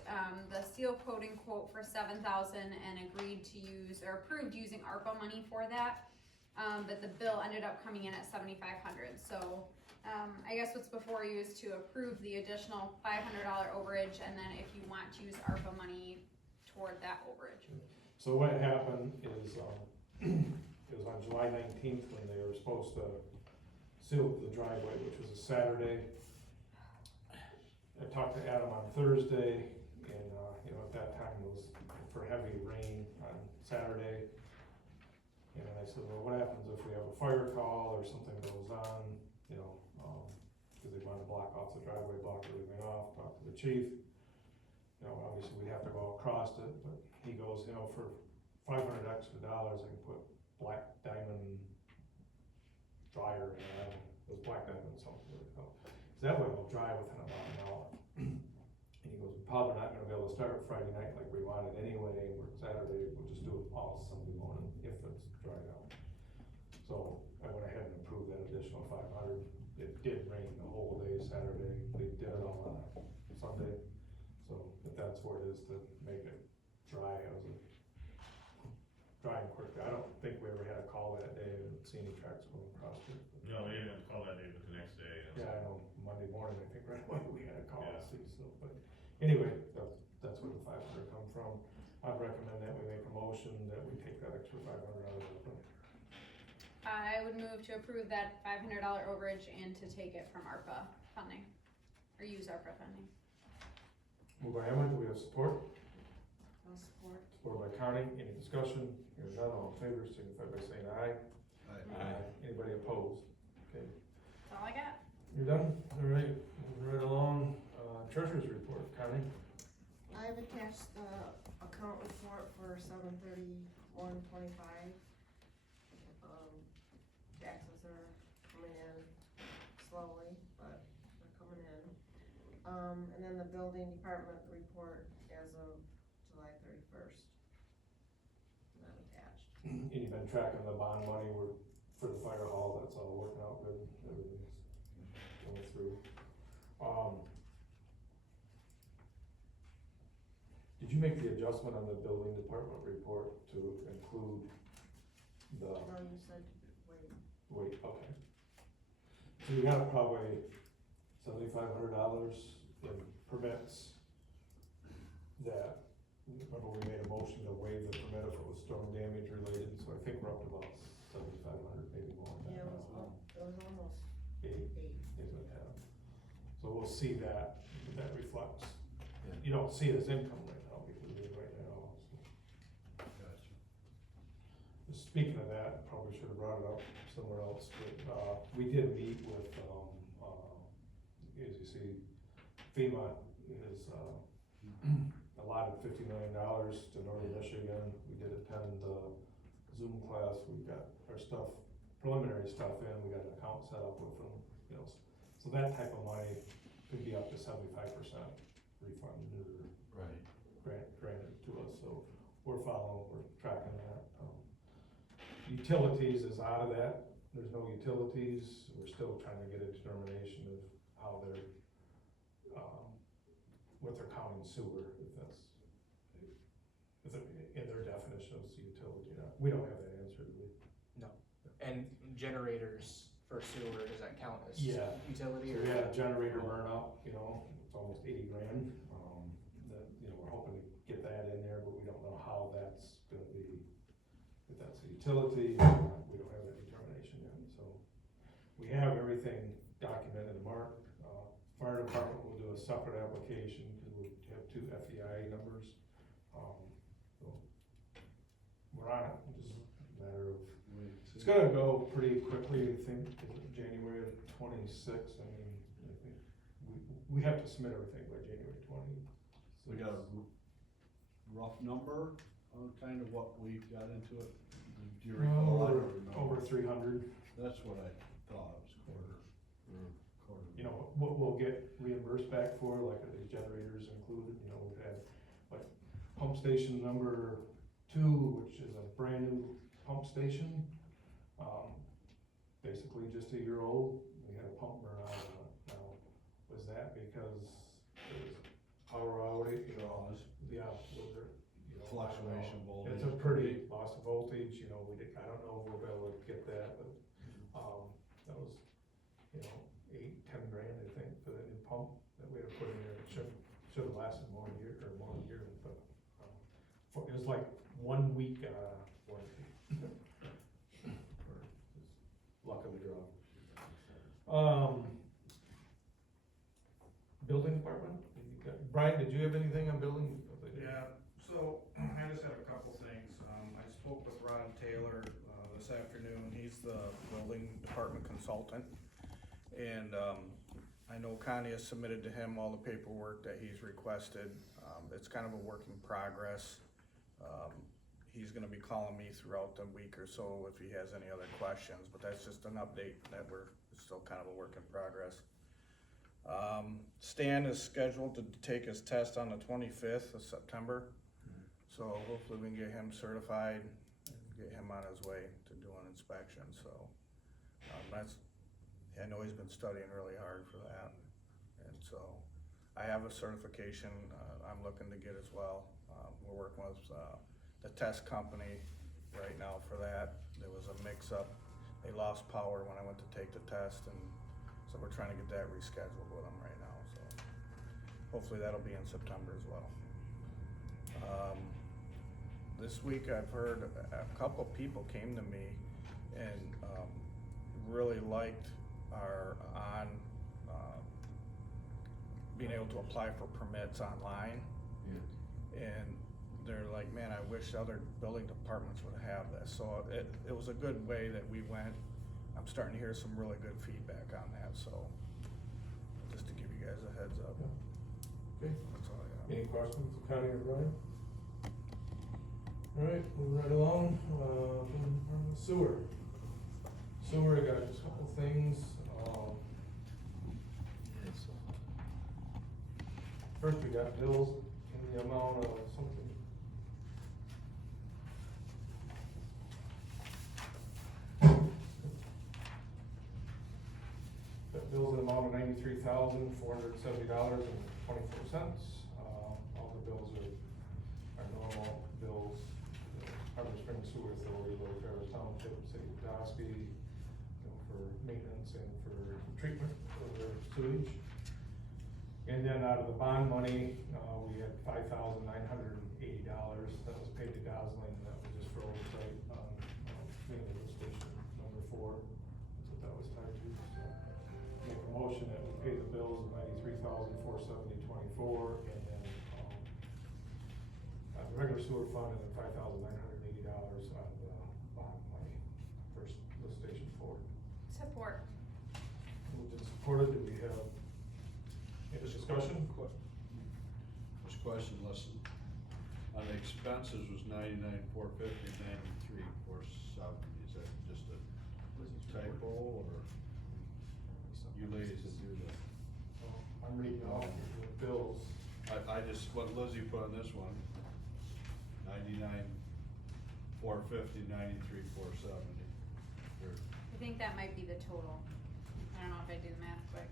the seal coating quote for $7,000 and agreed to use, or approved using ARPA money for that. But the bill ended up coming in at $7,500. So I guess what's before you is to approve the additional $500 overage, and then if you want to use ARPA money toward that overage. so what happened is, it was on July 19th when they were supposed to seal the driveway, which was a Saturday. I talked to Adam on Thursday, and, at that time it was for heavy rain on Saturday. And I said, well, what happens if we have a fire call or something goes on, cause they wanted to block off the driveway, block everything off, talk to the chief. Obviously we'd have to go across it, but he goes, for $500 extra, I can put black diamond dryer in it, those black diamond something, so that way it'll dry within about an hour. And he goes, we're probably not gonna be able to start Friday night like we wanted anyway, or Saturday, we'll just do it all Sunday morning if it's dried out. So I went ahead and approved that additional 500. It did rain the whole day Saturday, they did it all on Sunday, so if that's where it is to make it dry, drying quickly. I don't think we ever had a call that day, I didn't see any tracks going across it. No, we didn't have to call that day, but the next day. Yeah, I know, Monday morning, I think right away we had a call, Yeah. see, so, but anyway, that's where the 500 come from. I'd recommend that we make a motion that we take that extra 500 out of the. I would move to approve that $500 overage and to take it from ARPA funding, or use ARPA funding. Moved by Emma, do we have support? I'll support. Support by Connie, any discussion? Hearing none, all in favor, signify by saying aye. Aye. Anybody opposed? Okay, That's all I got. you're done? All right, moving right along, treasurer's report, Connie? I have attached the account report for 7/31/25. Taxes are coming in slowly, but they're coming in. And then the building department report as of July 31st. Not attached. And you've been tracking the bond money for the fire hall, that's all working out good, everything's going through. Did you make the adjustment on the building department report to include the, No, you said, wait, okay. So you got probably $7,500 in permits that, remember we made a motion to waive the permit if it was storm damage related, so I think we're up to about 7,500, maybe more than yeah, that. it was almost Eight. 8. So we'll see that reflects, you don't see it as income right now, because it is right now. So. Gotcha. Speaking of that, probably should have brought it up somewhere else, but, we did meet with, as you see, FEMA is, allotted $50 million to Northern Michigan. We did attend the Zoom class, we got our stuff, preliminary stuff in, we got an account set up with them, you know. So that type of money could be up to 75% refunded or Right. granted to us, so we're tracking that. Utilities is out of that, there's no utilities, we're still trying to get a determination of how they're, what they're counting sewer, if that's, if it, in their definition of utility, we don't have that answer, do we? No. And generators for sewer, does that count as Yeah. utility So or? we had a generator burn up, you know, it's almost 80 grand, that, you know, we're hoping to get that in there, but we don't know how that's gonna be, if that's a utility, we don't have that determination yet, so. We have everything documented and marked, fire department will do a separate application, cause we have 2 FEI numbers, so. We're on it, just a matter of, it's gonna go pretty quickly, I think, January of 26, I mean, I think, we have to submit everything by January 20. We got a rough number on kind of what we got into it? Do you recall? I don't remember. Over 300, That's what I thought, it was quarter. you know, what we'll get reimbursed back for, like are these generators included, you know, we've had, like, pump station number 2, which is a brand new pump station, basically just a year old, we had a pump burn out on it. Now, was that because there was power outage, you know, yeah, was there, you know, Fluctuation I don't know. voltage. It's a pretty loss of voltage, you know, I don't know if we'll be able to get that, but, that was, you know, 8-10 grand, I think, for the new pump that we had to put in there. It should have lasted more than a year, but, it was like 1 week, warranty. Luck of the draw. Building department, Brian, did you have anything on building? Yeah, so I just have a couple things. I spoke with Ron Taylor, this afternoon. He's the building department consultant. And, I know Connie has submitted to him all the paperwork that he's requested. It's kind of a work in progress. He's gonna be calling me throughout the week or so if he has any other questions, but that's just an update that it's still kind of a work in progress. Stan is scheduled to take his test on the 25th of September. So hopefully we can get him certified and get him on his way to do an inspection, so. I know he's been studying really hard for that. And so I have a certification, I'm looking to get as well. We're working with, the test company right now for that. There was a mix-up. They lost power when I went to take the test, and so we're trying to get that rescheduled with them right now, so. Hopefully that'll be in September as well. This week I've heard a couple people came to me and, really liked our being able to apply for permits online. And they're like, man, I wish other building departments would have this. So it was a good way that we went. I'm starting to hear some really good feedback on that, so just to give you guys a heads up. Okay. That's all I got. Any questions, Connie or Brian? Alright, moving right along, sewer. Sewer, I got just a couple things, first we got bills in the amount of something. amount of $93,470.24. All the bills are normal bills. Harbor Springs Sewer Authority, Little Traverse Township, City of Petoskey, for maintenance and for treatment of their sewage. And then out of the bond money, we had $5,980 that was paid to Gosling, that was just for oversight on, mainly lift station number 4. That's what that was tied to, so. Make a motion that we pay the bills of $93,470.24, and then, the regular sewer fund, and then $5,980 out of the bond money for lift station 4. Support. Moved and supported, do we have any discussion? First question, listen, on the expenses was 99,450, 93,470, is that just a typo, or you ladies that do that? I'm reading off the bills. I just, what Lizzie put on this one, 99,450, 93,470. I think that might be the total. I don't know if I do the math quick.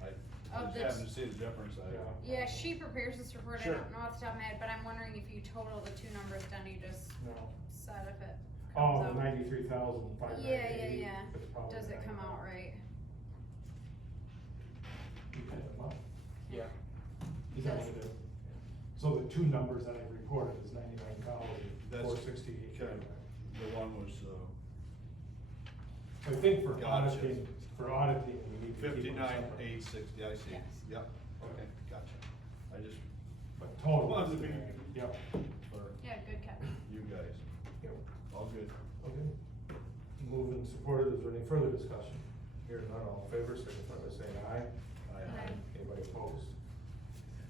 I Of just the- happened to see the difference, Yeah, she prepares this report, I Sure. don't know off the top of my head, but I'm wondering if you total the two numbers down, you just No. said if it Oh, comes the out. 93,580. Yeah. It's probably Does it come out 99. right? You add them up. Yeah. Is that what it is? So the two numbers that I reported is 99,468. Okay. The one was, I think for Gotcha. auditing, we need to keep them separate. 59,860, I see, Yes. yep, okay, gotcha. I just, But total. Well, is the big- Yep. for Yeah, good catch. you guys, Yep. all good. Okay. Moved and supported, is there any further discussion? Here none, all in favor, signify by saying aye. Aye. Anybody opposed?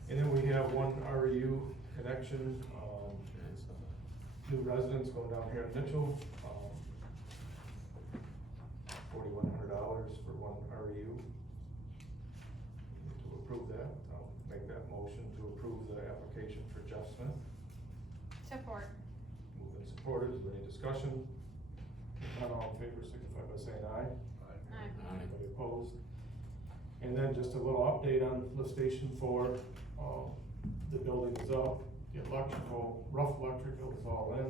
And then we have one REU connection, new residents going down here in Mitchell, $4,100 for one REU. To approve that, I'll make that motion to approve the application for Jeff Smith. Support. Moved and supported, is there any discussion? If not, all in favor, signify by saying aye. Aye. Anybody opposed? And then just a little update on lift station 4, the building is up, the electrical, rough electrical is all in. I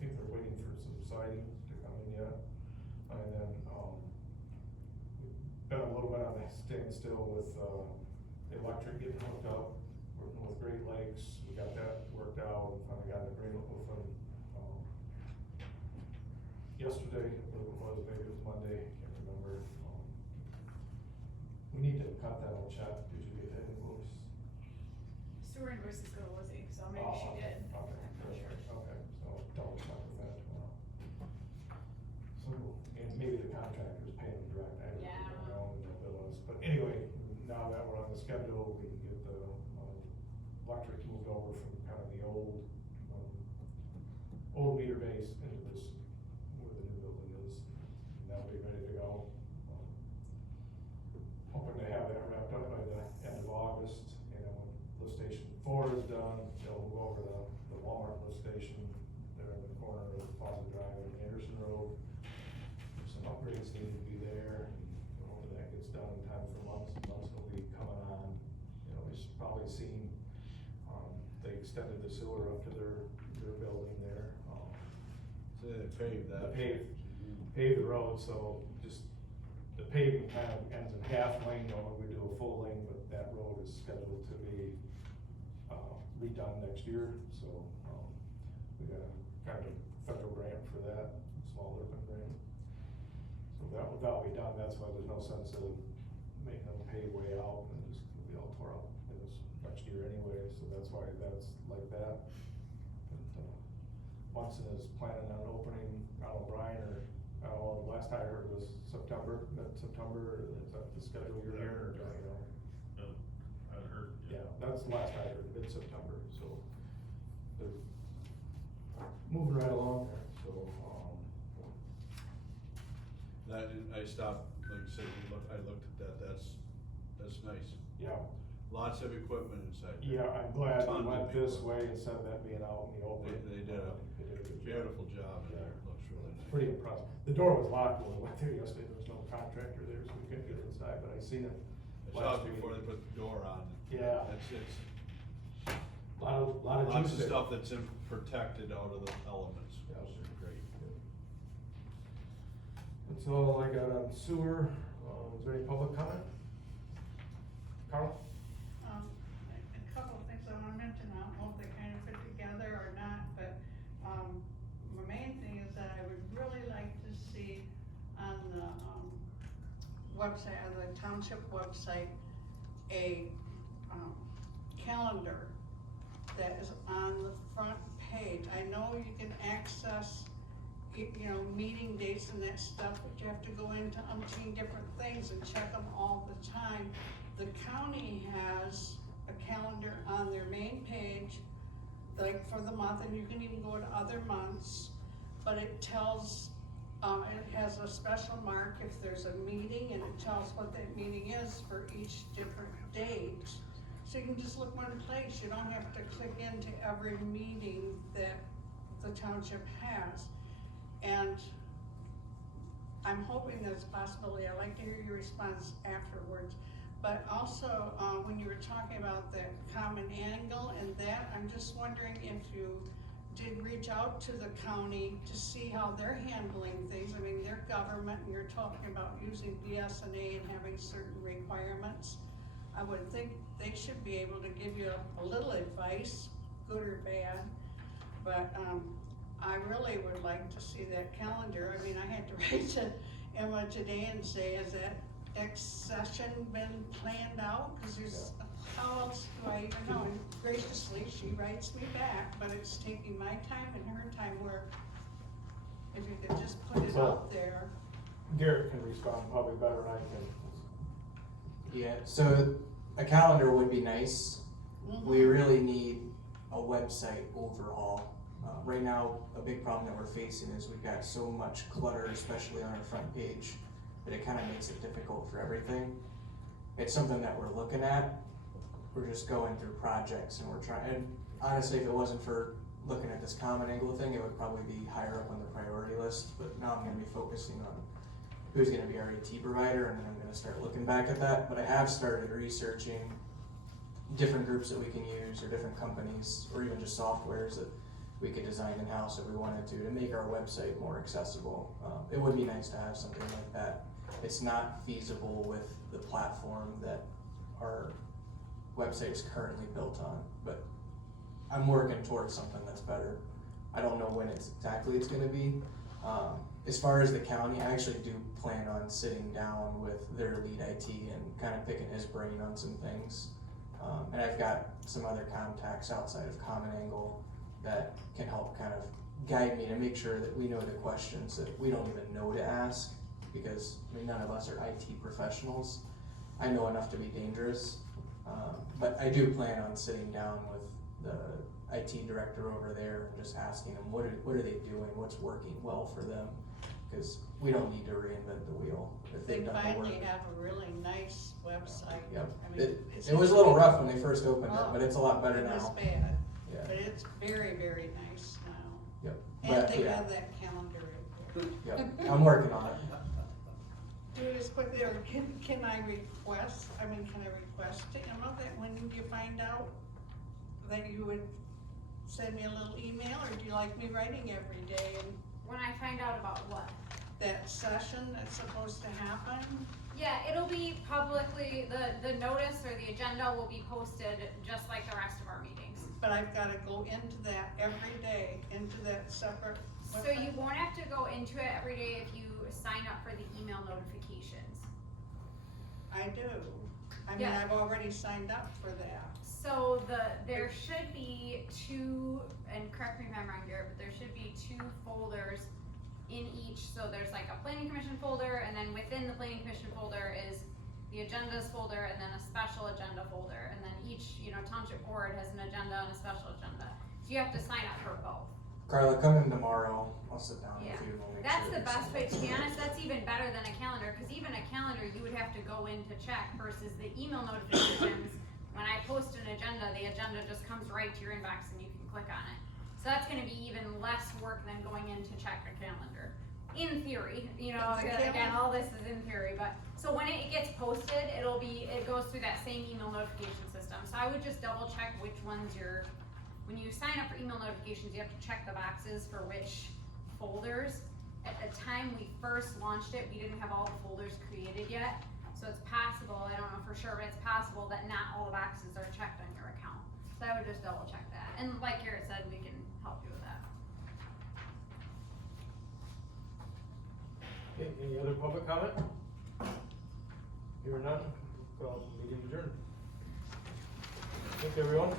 think they're waiting for some siding to come in yet. And then, been a little bit on a standstill with, the electric getting hooked up, working with Great Lakes, we got that worked out, finally got an agreement with them, yesterday, I believe it was, maybe it was Monday, can't remember. We need to cut that old check, did you get that invoice? Sewer invoices go to Lizzie, so maybe she Oh, did. Okay, I'm not sure. okay, so double check with that tomorrow. So, and maybe the contractor's paying them direct, I Yeah, I don't don't know, and they'll bill us, but anyway, now that we're on the schedule, we can get the, electric moved over from kind of the old meter base into this, where the new building is, and that'll be ready to go. Hoping to have that wrapped up by the end of August, and then when lift station 4 is done, they'll move over the Walmart lift station there in the corner of Plaza Drive and Anderson Road. Some upgrades need to be there, and hopefully that gets done in time for months, and months will be coming on. You know, we've probably seen, they extended the sewer up to their building there. So they paved that. Pave the road, so just, the paving kind of ends in half lane, normally we do a full lane, but that road is scheduled to be, redone next year, so, we got a kind of federal grant for that, small urban grant. So that'll be done, that's why there's no sense of making them pay way out, and it's gonna be all tore up in this next year anyway, so that's why that's like that. But, Munson is planning on opening, I don't know, Brian, or, last I heard was September, mid-September, is that the schedule you're hearing, or, you know? No, I haven't heard. Yeah, that's the last I heard, mid-September, so they're moving right along there, so, That, I stopped, like I said, I looked at that, that's nice. yeah. lots of equipment inside. Yeah, I'm glad we Tons of went this people. way instead of that being out in the open. They did a They did a good job. beautiful job in there, it looks really nice. Pretty impressive. The door was locked when we went there yesterday, there was no contractor there, so we couldn't get inside, but I seen it I saw last it week. before they put the door on. Yeah. It's Lot of lots juice of there. stuff that's protected out of the elements, Yeah. which is great. That's all I got on sewer. Is there any public comment? Carl? A couple of things I wanna mention, I don't know if they kind of fit together or not, but, my main thing is that I would really like to see on the, website, on the township website, a, calendar that is on the front page. I know you can access, you know, meeting dates and that stuff, but you have to go into umpteen different things and check them all the time. The county has a calendar on their main page, like for the month, and you can even go to other months, but it tells, it has a special mark if there's a meeting, and it tells what that meeting is for each different date. So you can just look one place, you don't have to click into every meeting that the township has. And I'm hoping there's a possibility, I'd like to hear your response afterwards. But also, when you were talking about the common angle and that, I'm just wondering if you did reach out to the county to see how they're handling things. I mean, they're government, and you're talking about using BSNA and having certain requirements. I would think they should be able to give you a little advice, good or bad. But, I really would like to see that calendar. I mean, I had to write to Emma today and say, has that X session been planned out? Cause there's, how else do I even know? And graciously, she writes me back, but it's taking my time and her time, where if you could just put it So- out there. Garrett can respond probably better than I can. Yeah, so a calendar would be nice. We really need a website overhaul. Right now, a big problem that we're facing is we've got so much clutter, especially on our front page, that it kind of makes it difficult for everything. It's something that we're looking at. We're just going through projects and we're trying, and honestly, if it wasn't for looking at this common angle thing, it would probably be higher up on the priority list, but now I'm gonna be focusing on who's gonna be our AT provider, and then I'm gonna start looking back at that. But I have started researching different groups that we can use, or different companies, or even just softwares that we could design in-house if we wanted to make our website more accessible. It would be nice to have something like that. It's not feasible with the platform that our website is currently built on, but I'm working towards something that's better. I don't know when it's gonna be. As far as the county, I actually do plan on sitting down with their lead IT and kind of picking his brain on some things. And I've got some other contacts outside of Common Angle that can help kind of guide me to make sure that we know the questions that we don't even know to ask, because I mean, none of us are IT professionals. I know enough to be dangerous, but I do plan on sitting down with the IT director over there and just asking them what are they doing, what's working well for them, because we don't need to reinvent the wheel if They they've done the work. finally have a really nice website. Yep. I mean, It was a little rough when they first opened it, Oh, but it's a lot better It was now. bad, Yeah. but it's very, very nice now. Yep. And But, they yeah. have that calendar in there. Yep. I'm working on it. Do it as quickly, or can I request to Emma that when you find out that you would send me a little email, or do you like me writing every day? And When I find out about what? that session that's supposed to happen? Yeah, it'll be publicly, the notice or the agenda will be posted just like the rest of our meetings. But I've gotta go into that every day, into that separate. So you won't have to go into it every day if you sign up for the email notifications. I do. I mean, Yeah. I've already signed up for that. So there should be two, and correct me if I'm wrong, Garrett, but there should be two folders in each. So there's like a planning commission folder, and then within the planning commission folder is the agendas folder, and then a special agenda folder. And then each, township board has an agenda and a special agenda. So you have to sign up for both. Carla, come in tomorrow. I'll sit down Yeah. with you and we'll make That's sure the we best send way, it. to be honest, that's even better than a calendar, cause even a calendar, you would have to go in to check versus the email notifications. when I post an agenda, the agenda just comes right to your inbox and you can click on it. So that's gonna be even less work than going in to check a calendar. In theory, you know, again, all this is in theory, but, so when it gets posted, it goes through that same email notification system. So I would just double check which ones when you sign up for email notifications, you have to check the boxes for which folders. At the time we first launched it, we didn't have all the folders created yet. So it's possible, I don't know for sure, but it's possible that not all the boxes are checked on your account. So I would just double check that. And like Garrett said, we can help you with that. Okay, any other public comment? Hearing none, call the meeting adjourned. Thank you, everyone.